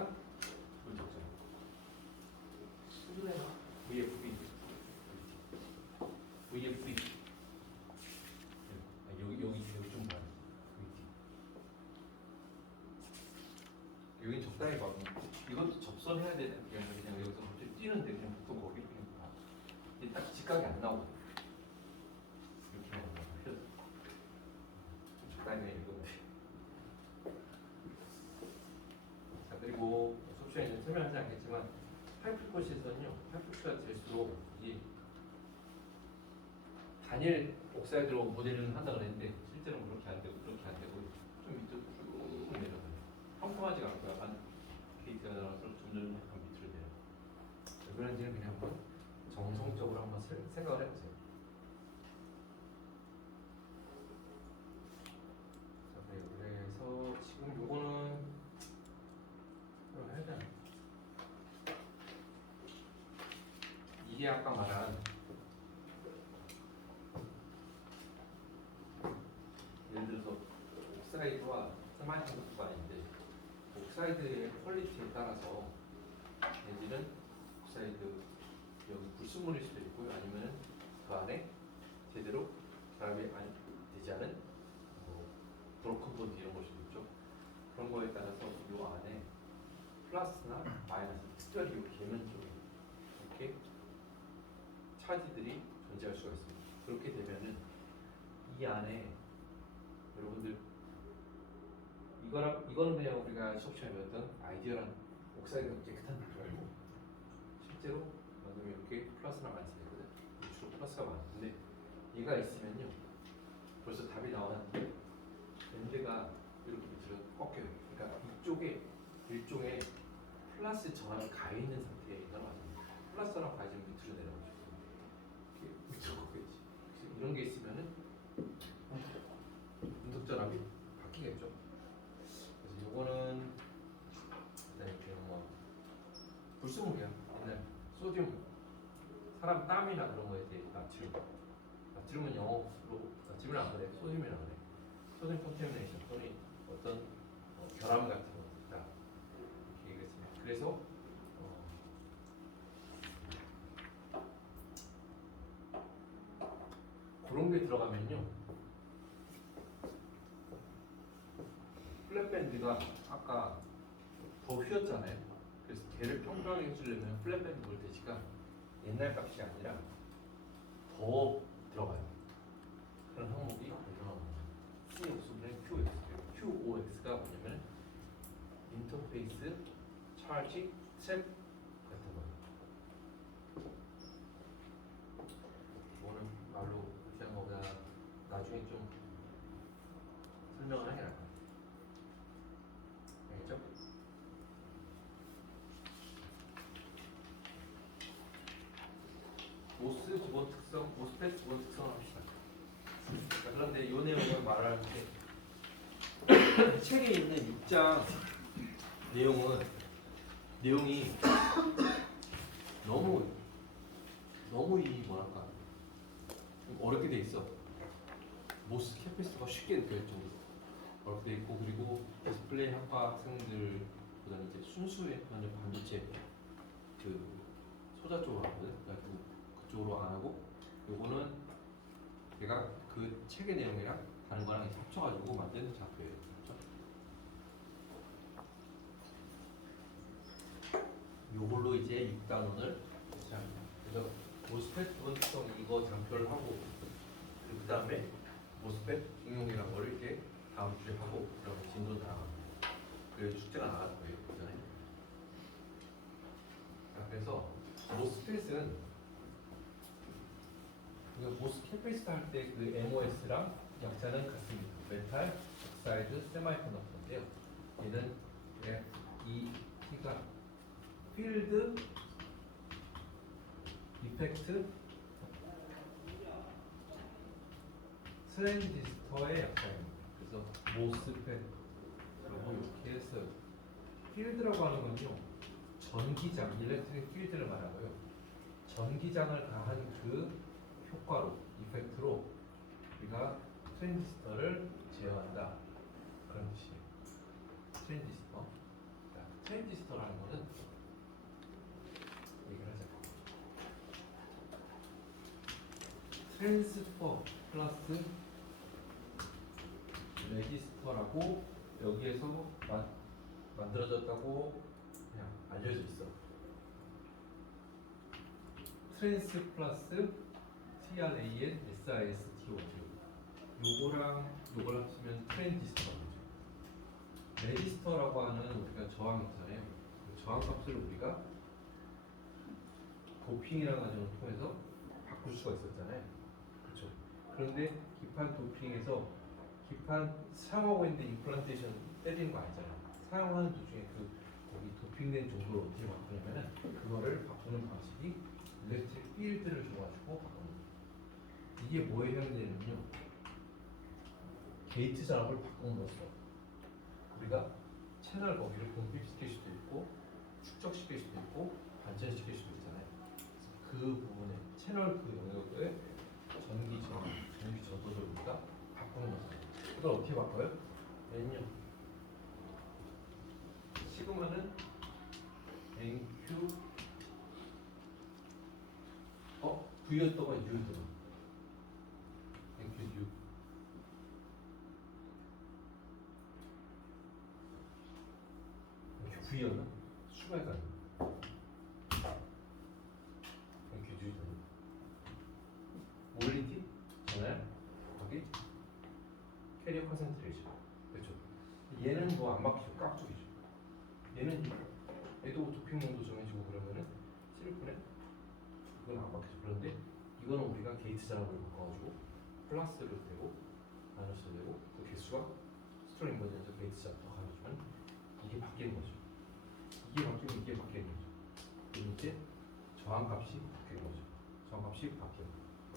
순수해요. VFB. VFB. 여기 좀 봐요. 여기 적당히 봐. 이것도 접선해야 되는 그냥 여기서 갑자기 뛰는데 그냥 보통 거기 그냥 봐. 이게 딱 직각이 안 나오거든. 이렇게 하는 거야. 적당히 읽으면 돼. 자, 그리고 속초에는 설명하지 않겠지만 파이프컷에서는요, 파이프컷 될수록 이게 단일 옥사이드로 모델링을 한다 그랬는데 실제로는 그렇게 안 되고 좀 밑으로 쭉 내려가요. 평평하지가 않고 약간 게이트가 나와서 점점 약간 밑으로 내려. 왜 그런지는 그냥 한번 정성적으로 한번 생각을 해보세요. 자, 그래서 지금 요거는 해야 되나? 이게 아까 말한 예를 들어서 옥사이드와 세마이컨덕터가 아닌데 옥사이드의 퀄리티에 따라서 얘들은 옥사이드 여기 불순물일 수도 있고요, 아니면 그 안에 제대로 결합이 되지 않은 브로큰 본드 이런 걸 수도 있죠. 그런 거에 따라서 이 안에 플러스나 마이너스, 특별히 이 계면 쪽에 이렇게 차지들이 존재할 수가 있습니다. 그렇게 되면은 이 안에 여러분들 이거는 그냥 우리가 수업 시간에 배웠던 아이디어란 옥사이드가 깨끗한 줄 알고 실제로 만들면 이렇게 플러스나 마이너스 되거든. 주로 플러스가 많은데 얘가 있으면요 벌써 답이 나왔는데 밴드가 이렇게 밑으로 꺾여요. 그러니까 이쪽에 일종의 플러스 정합이 가 있는 상태에 있다는 거죠. 플러스랑 가지면 밑으로 내려가죠. 이렇게 밑으로 꺾여있지. 이런 게 있으면은 분석 전압이 바뀌겠죠. 그래서 요거는 이렇게 뭐 불순물이야. 옛날 소듐 사람 땀이나 그런 거에 대해 나트륨은 영어로 나트륨은 안 그래. 소듐이라 그래. 소듐 컨테미네이션 또는 어떤 결함 같은 거 있다 이렇게 얘기했습니다. 그래서 그런 게 들어가면요 플랫밴드가 아까 더 휘었잖아요. 그래서 걔를 평평하게 해주려면 플랫밴드 볼테이지가 옛날 값이 아니라 더 들어가요. 그런 항목이 들어갑니다. COx분의 QOX가 뭐냐면 인터페이스 차지 스텝 같은 거예요. 이거는 말로 그냥 거보다 나중에 좀 설명을 하게 할 거예요. 알겠죠? 모스 기본 특성, 모스펫 기본 특성을 합시다. 자, 그런데 이 내용을 말할 때 책에 있는 6장 내용이 너무 이 뭐랄까 좀 어렵게 돼 있어. 모스 캐패시터가 쉽게 느껴질 정도로 어렵게 돼 있고, 그리고 디스플레이 학과 학생들보다는 이제 순수의 완전 반도체 그 소자 쪽으로 하거든. 그러니까 그쪽으로 안 하고 요거는 제가 그 책의 내용이랑 다른 거랑 합쳐가지고 만든 자료예요. 그렇죠? 요걸로 이제 6단원을 시작합니다. 그래서 모스펫 기본 특성 이거 장표를 하고 그 다음에 모스펫 응용이라는 거를 이렇게 다음 주에 하고 그다음에 진도 나갑니다. 그래서 숙제가 나갈 거예요. 그전에. 자, 그래서 모스펫은 모스 캐패시터 할 때 그 MOS랑 약자는 같습니다. 메탈, 옥사이드, 세마이컨덕터인데요. 얘는 이 T가 필드 이펙트 트랜지스터의 약자입니다. 그래서 모스펫 이렇게 했어요. 필드라고 하는 건요, 전기장, 일렉트릭 필드를 말하고요. 전기장을 가한 그 효과로, 이펙트로 우리가 트랜지스터를 제어한다. 그런 뜻이에요. 트랜지스터. 자, 트랜지스터라는 거는 얘기를 하자. 트랜스퍼 플러스 레지스터라고 여기에서 만들어졌다고 그냥 알려져 있어. 트랜스 플러스 TRAN SISTO 요거랑 요걸 합치면 트랜지스터가 되죠. 레지스터라고 하는 우리가 저항 있잖아요. 그 저항 값을 우리가 도핑이라는 과정을 통해서 바꿀 수가 있었잖아요. 그렇죠. 그런데 기판 도핑에서 기판 사용하고 있는데 임플란테이션 때리는 거 아니잖아요. 사용하는 도중에 그 거기 도핑된 정도를 어떻게 바꾸냐면은 그거를 바꾸는 방식이 일렉트릭 필드를 줘가지고 바꾸는 거예요. 이게 뭐에 해당되냐면요. 게이트 작업을 바꿈으로써 우리가 채널 거기를 공급시킬 수도 있고 축적시킬 수도 있고 반전시킬 수도 있잖아요. 그 부분에 채널 그 영역의 전기 전도를 우리가 바꾸는 거죠. 그걸 어떻게 바꿔요? N요. 시그마는 NQ V였다가 U였다가 NQ U NQ V였나? 수가가 NQ U였나? 모빌리티? 전할? 거기? 캐리어 컨센트레이션. 그렇죠. 얘는 뭐 안 바뀌죠. 깍두기죠. 얘는 얘도 도핑 농도 정해지고 그러면은 실리콘에 이건 안 바뀌죠. 그런데 이거는 우리가 게이트 작업을 바꿔가지고 플러스를 되고 마이너스를 되고 그 개수가 스트링 버전에서 게이트 작업도 가져주면 이게 바뀌는 거죠. 이게 바뀌면 이게 바뀌는 거죠. 그리고 이제 저항값이 바뀌는 거죠. 저항값이 바뀌는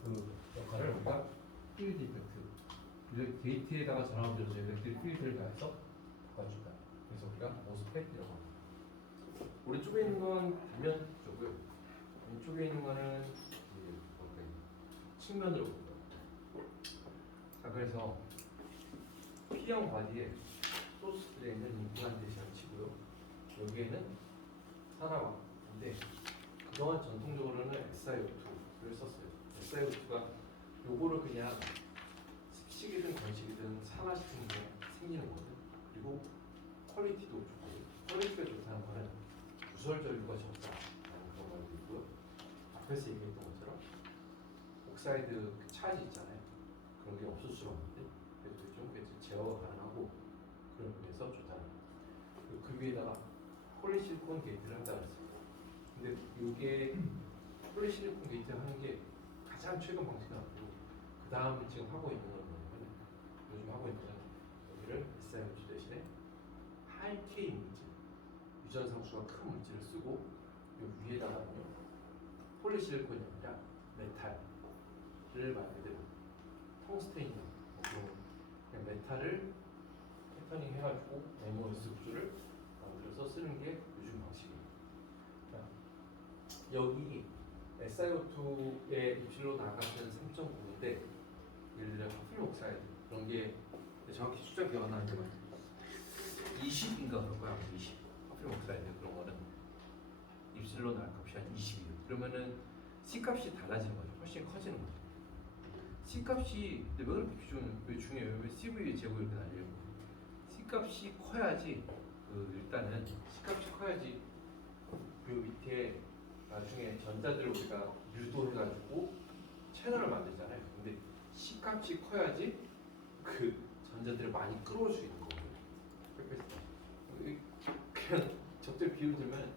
그 역할을 우리가 필드 이펙트 게이트에다가 전압을 줘서 일렉트릭 필드를 가해서 바꿔준다. 그래서 우리가 모스펫이라고 합니다. 오른쪽에 있는 건 단면 쪽이고요. 왼쪽에 있는 거는 측면으로 봅니다. 자, 그래서 P형 바디에 소스 들에 있는 임플란테이션 치고요. 여기에는 산화막인데 그동안 전통적으로는 SiO2를 썼어요. SiO2가 요거를 그냥 습식이든 건식이든 산화시키는 게 생기는 거거든. 그리고 퀄리티도 좋고 퀄리티가 좋다는 거는 구설 전류가 적다라는 그런 말도 있고요. 앞에서 얘기했던 것처럼 옥사이드 그 차지 있잖아요. 그런 게 없을 수가 없는데 그래도 좀 제어가 가능하고 그런 면에서 좋다는 거예요. 그 위에다가 폴리실리콘 게이트를 한다고 했습니다. 근데 이게 폴리실리콘 게이트 하는 게 가장 최근 방식은 아니고 그 다음 지금 하고 있는 건 뭐냐면 요즘 하고 있는 건 여기를 SiO2 대신에 하이K 물질 유전상수가 큰 물질을 쓰고 이 위에다가는요 폴리실리콘이 아니라 메탈을 말 그대로 텅스테인이나 뭐 그냥 메탈을 패터닝 해가지고 MOS 구조를 만들어서 쓰는 게 요즘 방식입니다. 여기 SiO2의 입실로 나가는 3.9인데 예를 들어 하필 옥사이드 그런 게 정확히 숫자 기억 안 나는데 20인가 그럴 거야. 20 하필 옥사이드 그런 거는 입실로 나갈 값이 한 20이에요. 그러면은 C값이 달라지는 거죠. 훨씬 커지는 거죠. C값이 근데 왜 그렇게 왜 중요해요? 왜 CV 제곱 이렇게 날려요? C값이 커야지 일단은 C값이 커야지 그 밑에 나중에 전자들을 우리가 유도해가지고 채널을 만들잖아요. 근데 C값이 커야지 그 전자들을 많이 끌어올 수 있는 거거든요. 그냥 적절 비유 들면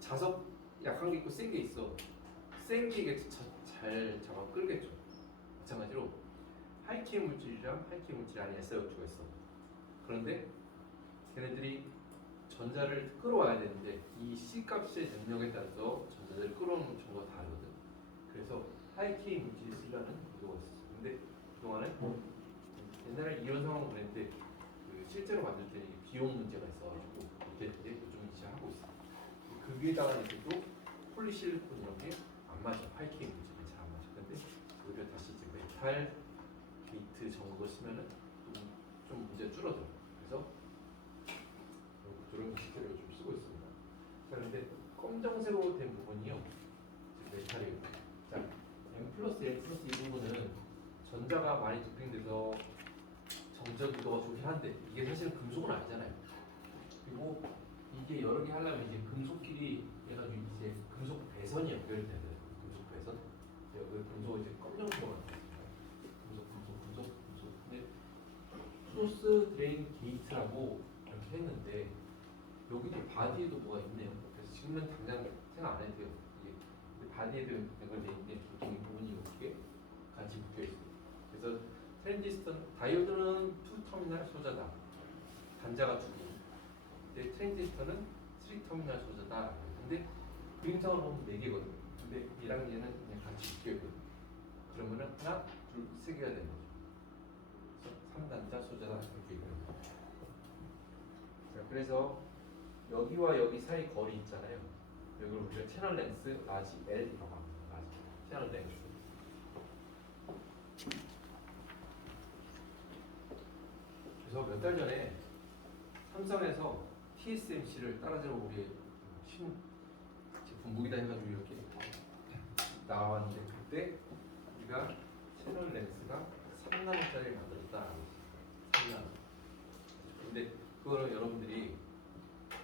자석 약한 게 있고 센 게 있어. 센 게 잘 잡아 끌겠죠. 마찬가지로 하이K 물질이랑 하이K 물질 안에 SiO2가 있어. 그런데 걔네들이 전자를 끌어와야 되는데 이 C값의 능력에 따라서 전자들을 끌어오는 정도가 다르거든. 그래서 하이K 물질이 쓰려는 의도가 있었어. 근데 그동안에 옛날에 이런 상황을 그랬는데 실제로 만들 때는 비용 문제가 있어가지고 못했는데 요즘 이제 하고 있어. 그 위에다가 이제 또 폴리실리콘 이런 게 안 맞아. 하이K 물질이 잘 안 맞아. 근데 오히려 다시 이제 메탈 게이트 정도 쓰면은 좀 문제 줄어들어. 그래서 그런 시스템을 좀 쓰고 있습니다. 자, 그런데 검정색으로 된 부분이요. 지금 메탈이에요. 자, 플러스 L 플러스 이 부분은 전자가 많이 도핑돼서 정전 구도가 좋긴 한데 이게 사실은 금속은 아니잖아요. 그리고 이게 여러 개 하려면 이제 금속끼리 해가지고 이제 금속 배선이 연결이 되는 금속 배선. 여기 금속 이제 검정 구도가 금속. 근데 소스 드레인 게이트라고 이렇게 했는데 여기도 바디에도 뭐가 있네요. 그래서 지금은 당장 생각 안 해도 돼요. 이게 바디에도 연결돼 있는데 보통 이 부분이 이렇게 같이 묶여 있어요. 그래서 트랜지스터 다이오드는 투 터미널 소자다. 단자가 두 개. 근데 트랜지스터는 3터미널 소자다. 근데 그림상으로 보면 4개거든. 근데 얘랑 얘는 그냥 같이 묶여있거든. 그러면은 하나, 둘, 3개가 되는 거죠. 그래서 3단자 소자다 이렇게 얘기하는 거죠. 자, 그래서 여기와 여기 사이 거리 있잖아요. 여기를 우리가 채널 렌스 라지 L이라고 합니다. 라지 채널 렌스. 그래서 몇 달 전에 삼성에서 TSMC를 따라잡으러 우리 신 제품 무기다 해가지고 이렇게 나왔는데 그때 우리가 채널 렌스가 3나노짜리를 만들었다. 3나노. 근데 그거는 여러분들이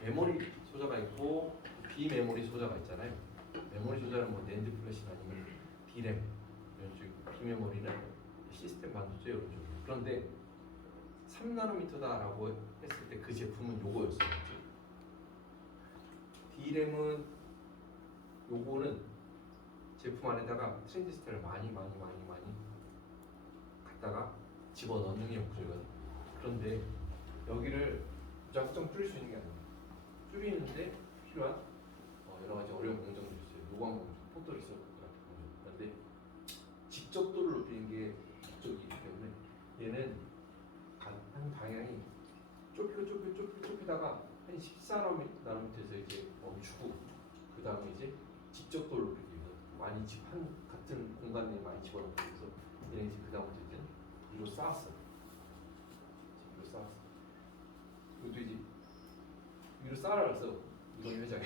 메모리 소자가 있고 비메모리 소자가 있잖아요. 메모리 소자는 뭐 낸드 플래시나 아니면 D램 이런 쪽, 비메모리는 시스템 반도체 이런 쪽. 그런데 3나노미터다라고 했을 때 그 제품은 요거였어요. D램은 요거는 제품 안에다가 트랜지스터를 많이 갖다가 집어넣는 게 목적이거든. 그런데 여기를 무작정 줄일 수 있는 게 아니에요. 줄이는데 필요한 여러 가지 어려운 공정들이 있어요. 노광 공정, 포토리서 같은 공정. 그런데 직접도를 높이는 게 목적이기 때문에 얘는 한 방향이 좁히다가 한 14나노미터에서 이제 멈추고 그 다음에 이제 직접도를 높이기 위해서 많이 한 같은 공간 내에 많이 집어넣기 위해서 얘는 이제 그 다음부터 이제 위로 쌓았어요. 위로 쌓았어. 이것도 이제 위로 쌓으라 그랬어. 이건 회장이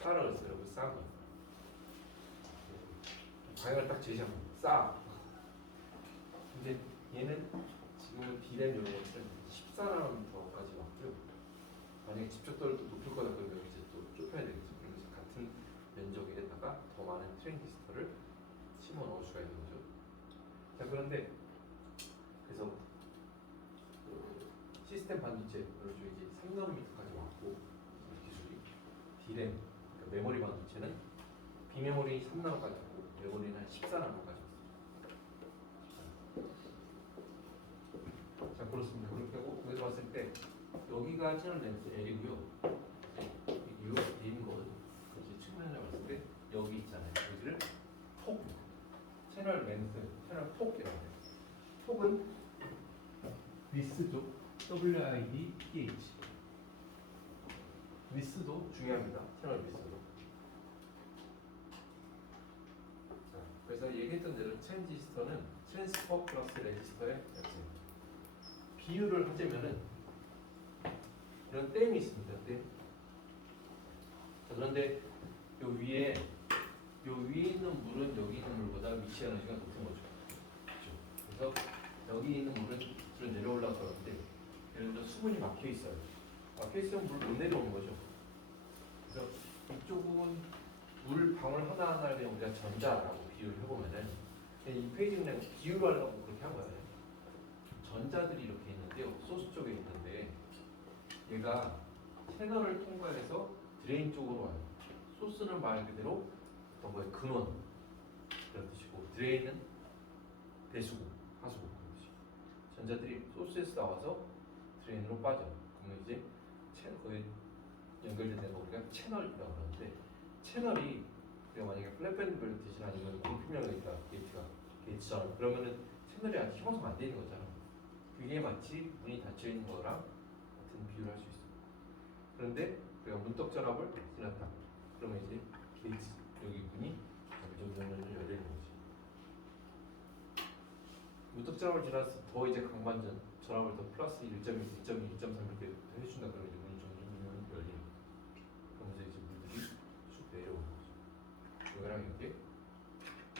쌓으라 그랬어요. 여러분 쌓은 거야. 방향을 딱 제시하고 쌓아. 근데 얘는 지금은 D램 이런 것들은 14나노미터까지 왔고요. 만약에 집적도를 또 높일 거다 그러면 이제 또 좁혀야 되겠죠. 그래서 같은 면적에다가 더 많은 트랜지스터를 심어 넣을 수가 있는 거죠. 자, 그런데 그래서 시스템 반도체 이런 쪽이 이제 3나노미터까지 왔고 기술이 D램 그러니까 메모리 반도체는 비메모리 3나노까지 왔고 메모리는 14나노까지 왔어요. 자, 그렇습니다. 그렇게 하고 여기서 봤을 때 여기가 채널 렌스 L이고요. 이거 A인 거거든요. 이제 측면을 봤을 때 여기 있잖아요. 여기를 폭 채널 렌스 채널 폭이라고 해요. 폭은 위스죠. WIDPH. 위스도 중요합니다. 채널 위스도. 자, 그래서 얘기했던 대로 트랜지스터는 트랜스퍼 플러스 레지스터의 약점. 비율을 하자면은 이런 댐이 있습니다. 댐. 자, 그런데 요 위에 있는 물은 여기 있는 물보다 위치 에너지가 높은 거죠. 그렇죠? 그래서 여기 있는 물은 들어 내려올라고 그러는데 예를 들어 수분이 막혀 있어요. 막혀 있으면 물 못 내려오는 거죠. 그래서 이쪽은 물 방울 하나하나를 그냥 우리가 전자라고 비유를 해보면은 이 페이지 그냥 비유를 하려고 그렇게 한 거예요. 전자들이 이렇게 있는데요. 소스 쪽에 있는데 얘가 채널을 통과해서 드레인 쪽으로 와요. 소스는 말 그대로 어떤 거의 근원 그런 뜻이고 드레인은 배수구, 하수구 그런 뜻이고 전자들이 소스에서 나와서 드레인으로 빠져. 그러면 이제 거의 연결된 데가 우리가 채널이라고 하는데 채널이 우리가 만약에 플랫밴드 벨트나 아니면 공필명이 있다 게이트처럼 그러면은 채널이 아직 형성 안 되는 거잖아. 그게 마치 문이 닫혀 있는 거랑 같은 비유를 할 수 있어. 그런데 우리가 문턱 전압을 지났다. 그러면 이제 게이트 여기 문이 이 정도면 열리는 거지. 문턱 전압을 지나서 더 이제 강반전 전압을 더 플러스 1.1, 2.2, 2.3 이렇게 해준다 그러면 이제 문이 정도면 열리는 거지. 그러면서 이제 물들이 쑥 내려오는 거죠. 이거랑 이게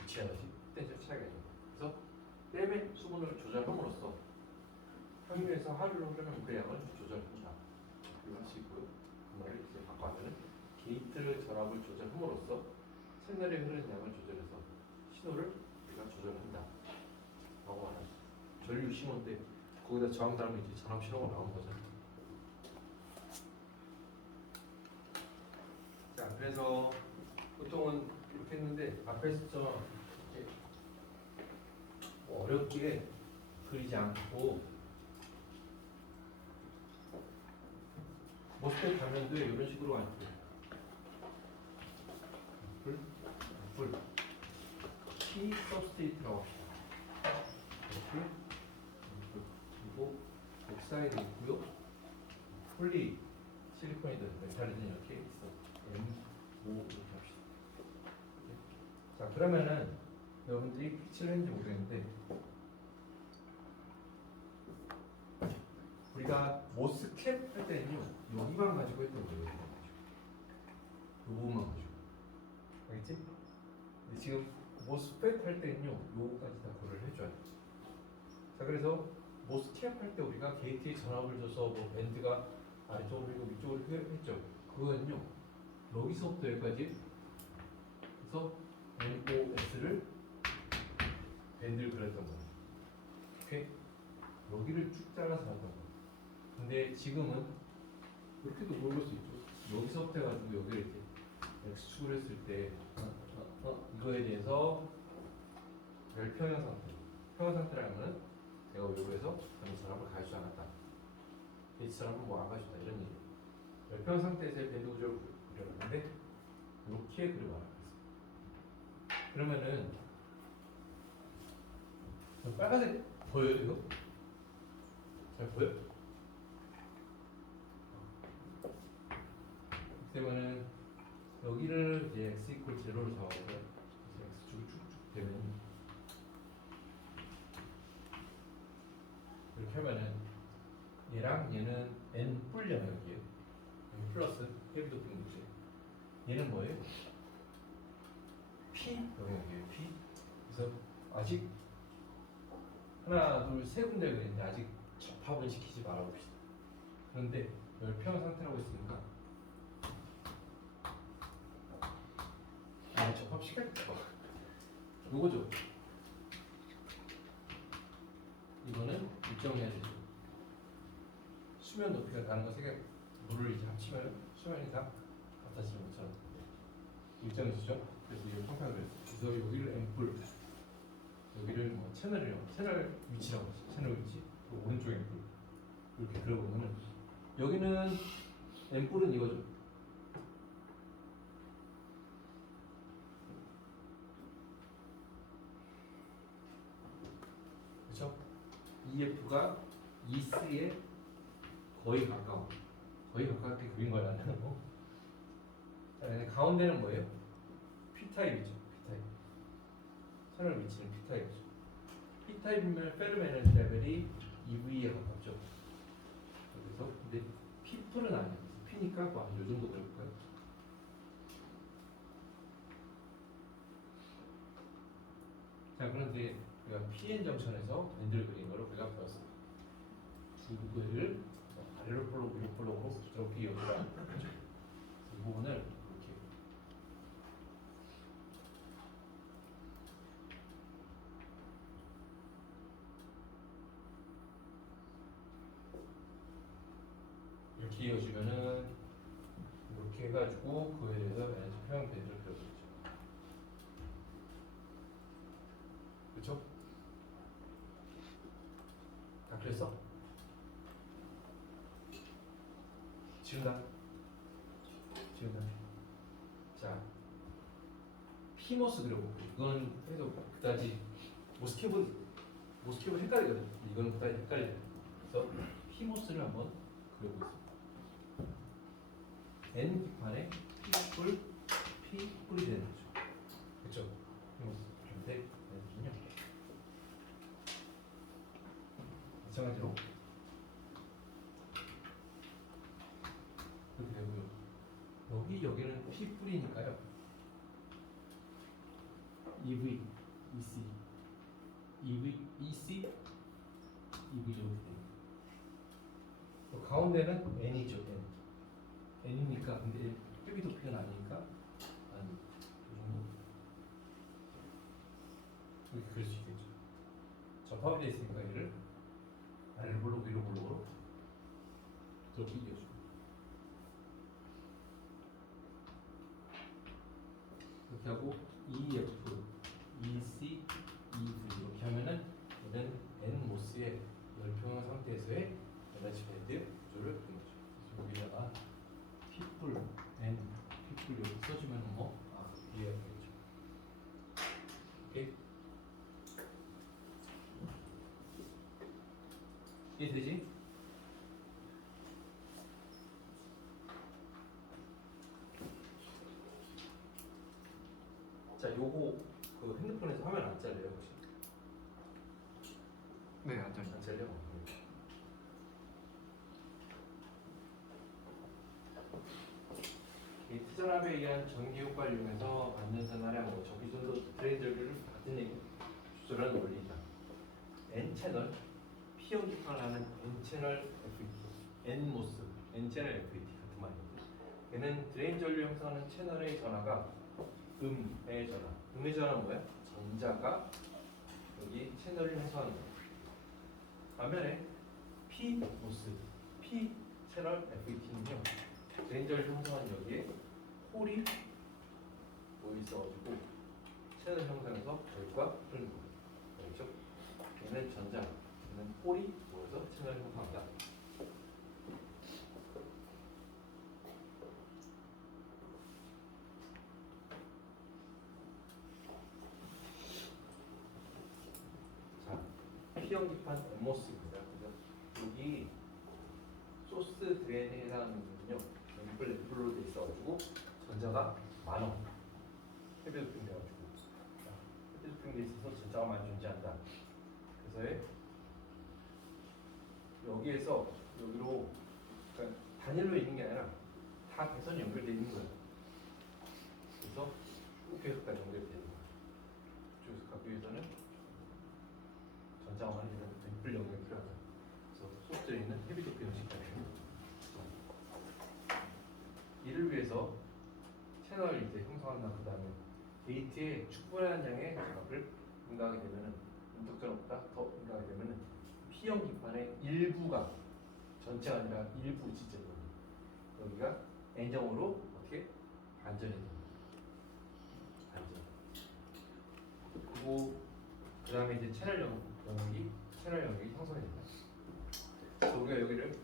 위치 위치해야지 포텐셜 차이가 있는 거야. 그래서 댐의 수분을 조절함으로써 항유에서 하류로 흐르는 물량을 조절한다. 이거 할 수 있고요. 그 말을 이제 바꿔하면 게이트를 전압을 조절함으로써 채널에 흐르는 양을 조절해서 신호를 우리가 조절한다. 라고 말하는 전류 신호인데 거기다 저항 달면 이제 전압 신호가 나오는 거잖아. 자, 그래서 보통은 이렇게 했는데 앞에서 좀 이렇게 어렵게 그리지 않고 모스펫 가면도 이런 식으로 가는 거예요. 불, P 서브스트레이트라고 합시다. 불, 그리고 옥사이드 있고요. 폴리 실리콘이든 메탈이든 이렇게 있어. M5 이렇게 합시다. 자, 그러면은 여러분들이 피치를 했는지 모르겠는데 우리가 모스캡 할 때는요 여기만 가지고 했던 거예요. 이 부분만 가지고. 알겠지? 근데 지금 모스펫 할 때는요 요거까지 다 고려를 해줘야 돼. 자, 그래서 모스캡 할 때 우리가 게이트에 전압을 줘서 뭐 밴드가 아래쪽으로 그리고 위쪽으로 했죠. 그거는요 여기서부터 여기까지 그래서 NOS를 밴드를 그렸던 거예요. 오케이? 여기를 쭉 잘라서 갔던 거예요. 근데 지금은 이렇게도 모를 수 있죠. 여기서부터 해가지고 여기를 이렇게 X축을 했을 때 이거에 대해서 멸평형 상태. 평형 상태라는 거는 내가 외부에서 전기 전압을 가해주지 않았다. 게이트 전압을 뭐 안 가해준다 이런 얘기예요. 멸평형 상태에서의 밴드 구조를 그려봤는데 이렇게 그려봐라. 그러면은 빨간색 보여요 이거? 잘 보여? 그러면은 여기를 이제 x 이퀄 제로로 잡아서 x축을 쭉쭉 되면 이렇게 하면은 얘랑 얘는 n 뿔 영역이에요. 여기 플러스 헤비 도핑 문제. 얘는 뭐예요? p 영역이에요. p. 그래서 아직 하나, 둘, 세 군데가 있는데 아직 접합은 시키지 말아봅시다. 그런데 열평 상태라고 했으니까 접합시켜야겠다. 요거죠. 이거는 일정해야 되죠. 수면 높이가 다른 거 세 개 물을 이제 합치면 수면이 다 같아지는 것처럼 일정해지죠. 그래서 이걸 평평을 했어요. 그래서 여기를 앰플, 여기를 뭐 채널이라고, 채널 위치라고 했어요. 채널 위치. 그리고 오른쪽 앰플 이렇게 그려보면은 여기는 앰플은 이거죠. 그렇죠? EF가 E3에 거의 가까워. 거의 가깝게 그린 거라는 거. 자, 가운데는 뭐예요? P타입이죠. P타입. 채널 위치는 P타입이죠. P타입이면 페르메는 레벨이 EV에 가깝죠. 그래서 근데 P풀은 아니에요. P니까 뭐 이 정도 들어볼까요? 자, 그런데 우리가 PN 정션에서 밴드를 그린 거를 우리가 배웠어요. 두 개를 아래로 볼록, 위로 볼록으로 이렇게 연결하는 거죠. 이 부분을 이렇게 이렇게 이어주면은 이렇게 해가지고 그에 대해서 에너지 평형 밴드를 그려보죠. 그렇죠? 다 그랬어? 지운다. 지운다. 자, 피모스 그려볼게요. 이건 해도 그다지 모스캡은 헷갈리거든. 이거는 그다지 헷갈려. 그래서 피모스를 한번 그려보겠습니다. N 뒷판에 P뿔, P뿔이 되는 거죠. 그렇죠? 피모스. 그런데 얘는요. 마찬가지로 이렇게 되고요. 여기는 P뿔이니까요. EV EC, EV, EC, EV 이렇게 돼. 또 가운데는 N이죠. N. N이니까 근데 회비 도표는 아니니까 한 이 정도 이렇게 그릴 수 있겠죠. 접합이 되어 있으니까 얘를 아래로 볼록 위로 볼록으로 이렇게 이어주고 이렇게 하고 EF, EC, EV 이렇게 하면은 얘는 N 모스의 열평형 상태에서의 에너지 밴드 구조를 그린 거죠. 그래서 여기다가 people N, people 이렇게 써주면 이해가 되겠죠. 오케이? 이해되지? 자, 요거 그 핸드폰에서 화면 안 잘려요 혹시? 네, 안 잘려. 안 잘려? 이 트전압에 의한 전기 효과를 이용해서 완전선 하량 전기전도 드레인 전류를 같은 얘기 조절하는 원리이다. N 채널 P형 기판을 하는 N 채널 FET, N 모스, N 채널 FET 같은 말입니다. 얘는 드레인 전류 형성하는 채널의 전하가 음의 전하. 음의 전하는 뭐야? 전자가 여기 채널을 형성하는 거야. 반면에 P 모스, P 채널 FET는요. 드레인 전류 형성한 여기에 홀이 모여 있어가지고 채널 형성해서 열과 흐르는 거예요. 그렇죠? 얘는 전자, 얘는 홀이 모여서 채널 형성한다. 자, P형 기판 엠모스입니다. 그죠? 여기 소스 드레인에 해당하는군요. 램플로 돼 있어가지고 전자가 많어. 헤비 도핑 돼가지고 헤비 도핑 돼 있어서 전자가 많이 존재한다. 그래서 여기에서 여기로 그러니까 단일로 있는 게 아니라 다 배선이 연결되어 있는 거예요. 그래서 쭉 계속까지 연결되어 있는 거예요. 이쪽에서 갖기 위해서는 전자가 많이 되는 램플 연결이 필요하다. 그래서 소스에 있는 헤비 도핑 형식까지. 이를 위해서 채널을 이제 형성한다. 그 다음에 게이트에 충분한 양의 전압을 응가하게 되면은 인덕전압보다 더 응가하게 되면은 P형 기판의 일부가 전체가 아니라 일부 진짜 여기가 N정으로 어떻게 반전이 됩니다. 반전. 그리고 그 다음에 이제 채널 영역이 형성이 됩니다. 그래서 우리가 여기를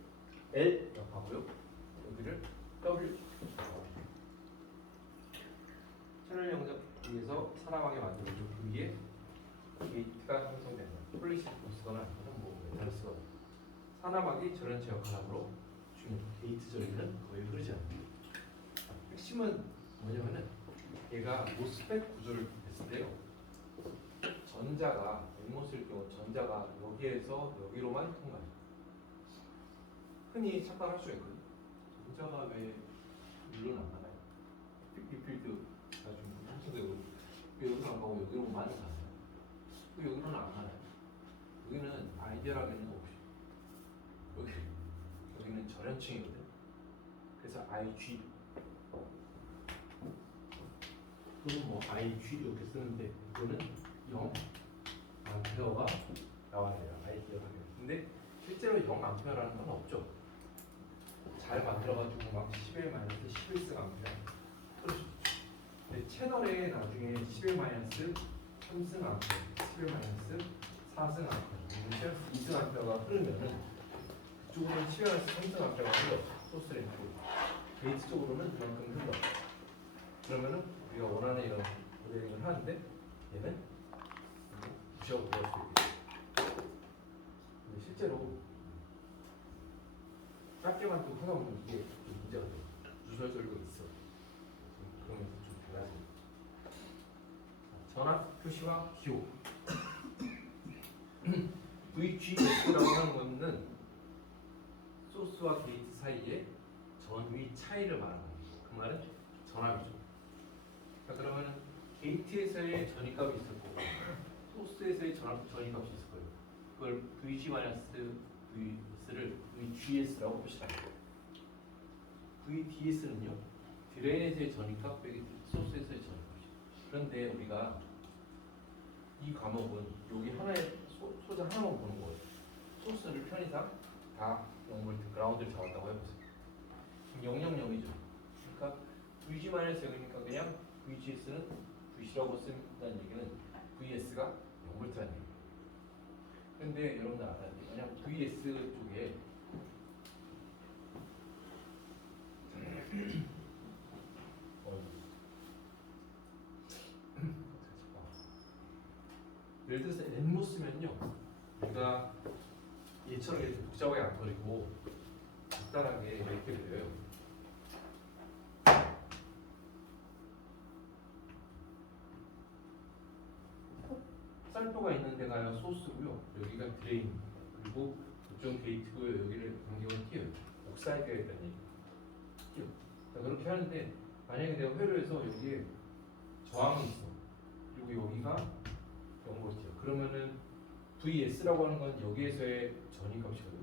L 하고요, 여기를 W. 채널 영역에서 살아가게 만들어준 그 위에 게이트가 형성된다. 폴리시 보스거나 아니면 메탈스거나 산화막이 전원체 역할함으로 중요해. 게이트 전류는 거의 흐르지 않습니다. 핵심은 뭐냐면은 얘가 모스펫 구조를 했을 때요. 전자가 엠모스일 경우 전자가 여기에서 여기로만 통과해요. 흔히 착각할 수가 있거든요. 전자가 왜 일로는 안 가나요? 필드가 좀 형성되고 여기로 안 가고 여기로만 가나요? 여기로는 안 가나요? 여기는 아이디어라기는 없이 여기는 절연층이거든. 그래서 IG 또는 IG 이렇게 쓰는데 이거는 0 암페어가 나와야 돼요. 아이디어가. 근데 실제로 0 암페어라는 건 없죠. 잘 만들어가지고 막 11 마이너스 11승 암페어 그럴 수 있죠. 근데 채널에 나중에 11 마이너스 3승 암페어, 11 마이너스 4승 암페어, 2승 암페어가 흐르면은 그쪽으로는 11 마이너스 3승 암페어가 흘러. 소스 램프 게이트 쪽으로는 그만큼 흘러. 그러면은 우리가 원하는 이런 모델링을 하는데 얘는 무시하고 들어갈 수 있겠죠. 근데 실제로 짧게 만들고 하다 보면 이게 좀 문제가 돼요. 유설절도 있어. 그러면서 좀 달라집니다. 전압 표시와 기호. VGS라고 하는 거는 소스와 게이트 사이의 전위 차이를 말하는 거예요. 그 말은 전압이죠. 자, 그러면 게이트에서의 전위값이 있을 거고 소스에서의 전이값이 있을 거예요. 그걸 VG-VS를 VGS라고 봅시다. VDS는요, 드레인에서의 전이값 빼기 소스에서의 전이값이에요. 그런데 우리가 이 과목은 여기 하나의 소자 하나만 보는 거예요. 소스를 편의상 다 0V 그라운드를 잡았다고 해보세요. 그럼 000이죠. 그러니까 VG-0이니까 그냥 VGS는 VC라고 쓴다는 얘기는 VS가 0V라는 얘기예요. 근데 여러분들 알아야 돼요. 만약 VS 쪽에 예를 들어서 N모스면요, 우리가 얘처럼 이렇게 복잡하게 안 그리고 간단하게 이렇게 그려요. 쌀표가 있는 데가 소스고요, 여기가 드레인, 그리고 이쪽 게이트고요, 여기를 간격을 띄어요. 옥사이드가 있다는 얘기예요. 자, 그렇게 하는데 만약에 내가 회로해서 여기에 저항이 있어, 그리고 여기가 0V예요. 그러면은 VS라고 하는 건 여기에서의 전이값이거든.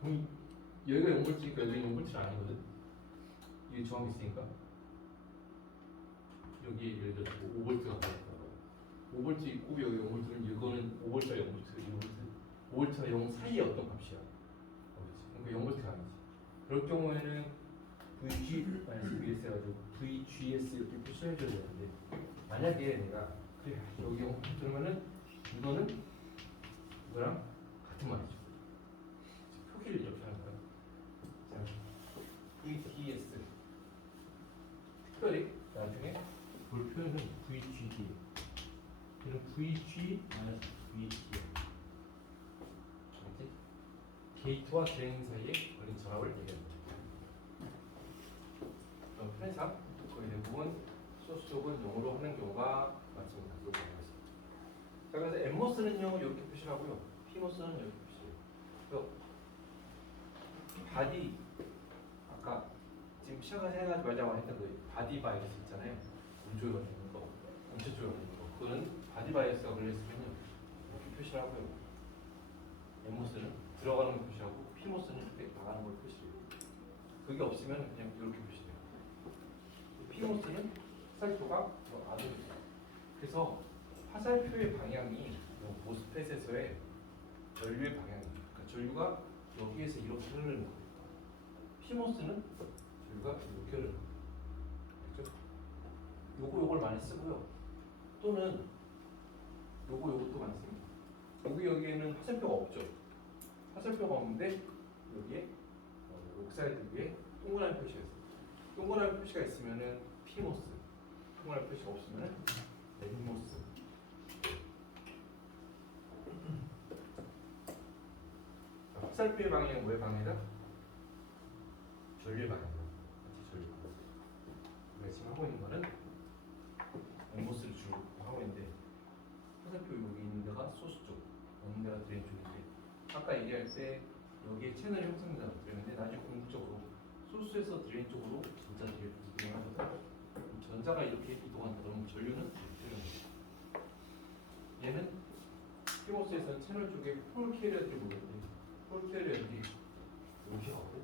그럼 여기가 0V니까 여기는 0V는 아니거든. 이게 저항이 있으니까 여기 예를 들어 5V가 나왔다. 5V 있고 여기 0V는 이거는 5V와 0V, 5V와 0 사이의 어떤 값이야. 그러니까 0V가 아니지. 그럴 경우에는 VG VS 해가지고 VGS 이렇게 표시해줘야 되는데, 만약에 내가 그래 여기 그러면은 이거는 이거랑 같은 말이죠. 표기를 이렇게 하는 거야. 자, VDS 특별히 나중에 볼 표현은 VGD. 이런 VG VD. 알지? 게이트와 드레인 사이에 걸린 전압을 얘기합니다. 그럼 편의상 거의 대부분 소스 쪽은 0으로 하는 경우가 많습니다. 자, 그래서 N모스는요 이렇게 표시를 하고요, P모스는 이렇게 표시해요. 그래서 바디, 아까 지금 시작하자마자 했던 그 바디 바이러스 있잖아요. 온조가 되는 거, 온체조가 되는 거, 그거는 바디 바이러스가 걸렸으면요 이렇게 표시를 하고요, N모스는 들어가는 걸 표시하고 P모스는 이렇게 나가는 걸 표시해요. 그게 없으면 그냥 이렇게 표시해요. P모스는 화살표가 안으로 있어요. 그래서 화살표의 방향이 모스펫에서의 전류의 방향입니다. 그러니까 전류가 여기에서 이렇게 흐르는 거예요. P모스는 전류가 이렇게 흐르는 거예요. 알죠? 요걸 많이 쓰고요. 또는 요것도 많이 씁니다. 여기에는 화살표가 없죠. 화살표가 없는데 여기에 옥사이드 위에 동그라미 표시가 있어요. 동그라미 표시가 있으면은 P모스, 동그라미 표시가 없으면은 N모스. 화살표의 방향은 뭐의 방향이다? 전류의 방향이다. 전류 방향. 우리가 지금 하고 있는 거는 N모스를 주로 하고 있는데, 화살표 여기 있는 데가 소스 쪽, 없는 데가 드레인 쪽인데, 아까 얘기할 때 여기에 채널이 형성된다고 그랬는데, 나중에 궁극적으로 소스에서 드레인 쪽으로 전자들이 이동하거든. 전자가 이렇게 이동한다 그러면 전류는 이렇게 되는 거예요. 얘는 P모스에서는 채널 쪽에 폴 캐리어들이 보이는데, 폴 캐리어들이 이렇게 가고,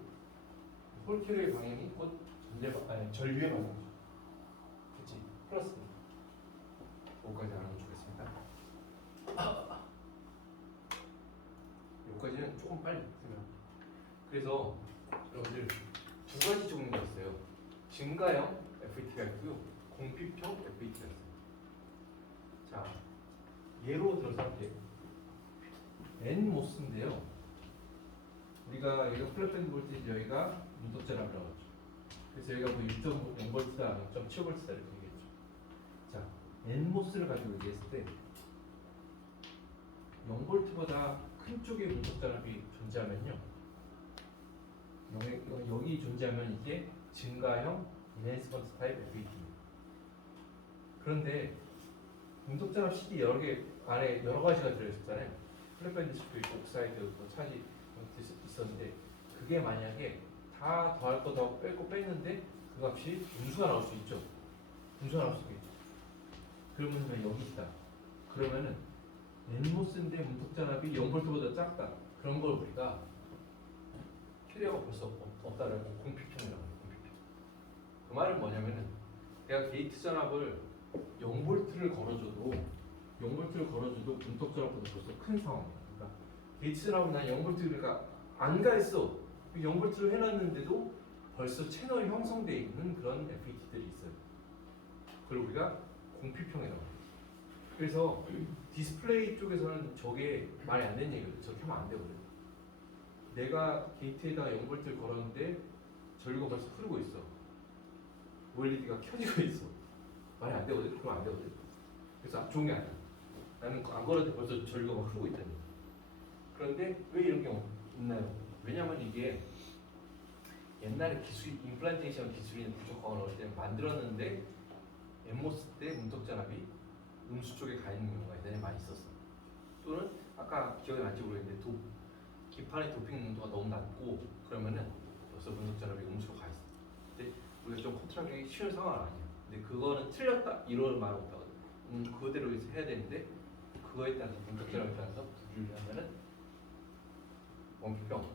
폴 캐리어의 방향이 곧 전류의 방향이죠. 그치? 플러스. 여기까지 알아주겠습니다. 여기까지는 조금 빨리 설명. 그래서 여러분들 두 가지 종류가 있어요. 증가형 FET가 있고요, 공핍형 FET가 있어요. 자, 예로 들어서 할게요. N모스인데요, 우리가 여기가 플랫밴드 볼티지, 여기가 운동전압이라고 하죠. 그래서 여기가 뭐 1.0V다, 0.7V다 이렇게 얘기했죠. 자, N모스를 가지고 얘기했을 때 0V보다 큰 쪽의 운동전압이 존재하면요, 여기 존재하면 이게 증가형 인핸스먼트 타입 FET입니다. 그런데 운동전압 식이 여러 개 안에 여러 가지가 들어있었잖아요. 플랫밴드 식도 있고 옥사이드, 뭐 차지 있었는데, 그게 만약에 다 더할 거 더 빼고 뺐는데 그 값이 분수가 나올 수 있죠. 분수가 나올 수 있죠. 그러면 여기 있다. 그러면은 엔모스인데 문턱 전압이 0V보다 작다. 그런 걸 우리가 캐리어가 벌써 없다는 공피평이라고 해요. 공피평. 그 말은 뭐냐면은 내가 게이트 전압을 0V를 걸어줘도 문턱 전압보다 벌써 큰 상황이야. 그러니까 게이트 전압은 난 0V가 안 가있어. 0V를 해놨는데도 벌써 채널이 형성되어 있는 그런 FET들이 있어요. 그걸 우리가 공피평이라고 해요. 그래서 디스플레이 쪽에서는 저게 말이 안 되는 얘기거든. 저렇게 하면 안 되거든. 내가 게이트에다가 0V를 걸었는데 전류가 벌써 흐르고 있어. OLED가 켜지고 있어. 말이 안 되거든. 그럼 안 되거든. 그래서 좋은 게 아니야. 나는 안 걸을 때 벌써 전류가 막 흐르고 있다니. 그런데 왜 이런 경우 있나요? 왜냐면 이게 옛날에 기술, 임플란테이션 기술이 부족하거나 그럴 때 만들었는데 엠모스 때 문턱 전압이 음수 쪽에 가 있는 경우가 예전에 많이 있었어. 또는 아까 기억이 날지 모르겠는데 기판의 도핑 농도가 너무 낮고 그러면은 벌써 문턱 전압이 음수로 가 있어. 근데 우리가 좀 컨트롤하기 쉬운 상황은 아니야. 근데 그거는 틀렸다 이런 말 없다거든. 그대로 해야 되는데 그거에 따라서 문턱 전압에 따라서 분류를 하면은 원피평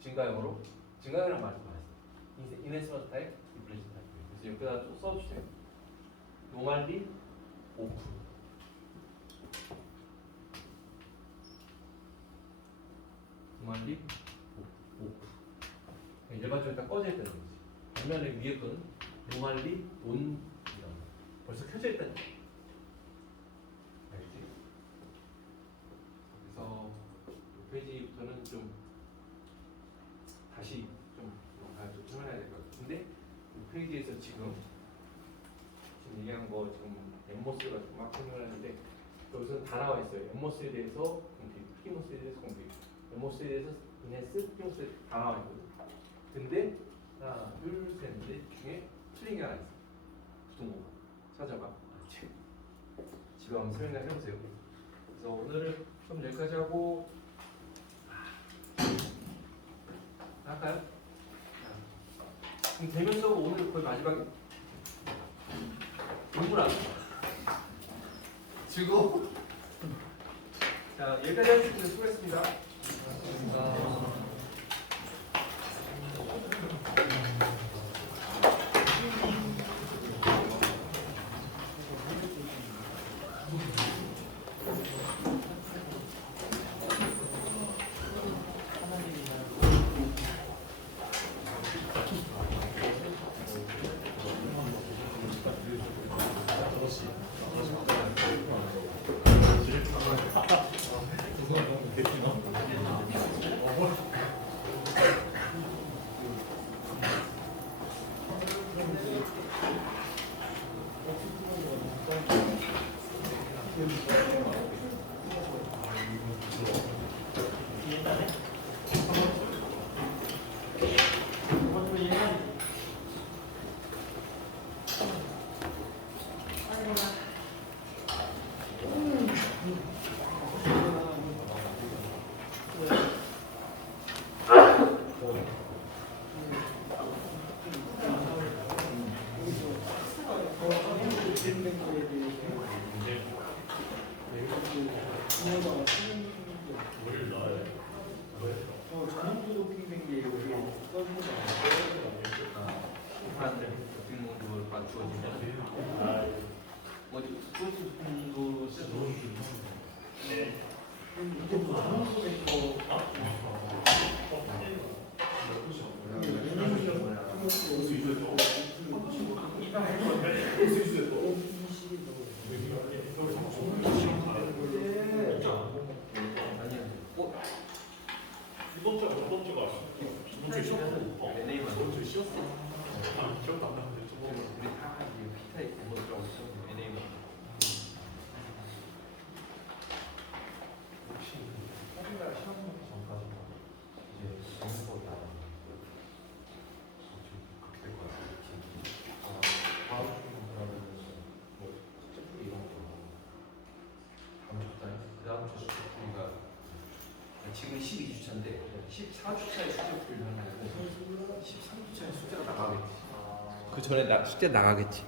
증가형으로 증가형이라는 말을 많이 써. 인핸스먼트 타입, 디플레이션 타입. 그래서 여기다 좀 써주세요. 노말리 오프. 노말리 오프. 일반적으로 딱 꺼져 있다는 거지. 반면에 위에 거는 노말리 온. 벌써 켜져 있다는 거지. 알지? 그래서 이 페이지부터는 좀 다시 좀 설명해야 될 것 같아요. 근데 이 페이지에서 지금 얘기한 거 지금 엠모스가 막 설명을 하는데 여기서 다 나와 있어요. 엠모스에 대해서 공식, 피모스에 대해서 공식, 엠모스에 대해서 인핸스, 피모스에 대해서 다 나와 있거든. 근데 하나, 둘, 셋, 넷 중에 틀린 게 하나 있어. 부등호가 찾아봐. 집에 한번 설명 해보세요. 그래서 오늘은 좀 여기까지 하고 할까요? 그럼 대면서 오늘 거의 마지막에 공부를 안 해. 즐거워. 자, 여기까지 하겠습니다. 수고했습니다. 지금 12주차인데 14주차에 숙제 풀려 하려고 13주차에 숙제가 나가겠지. 그 전에 숙제 나가겠지.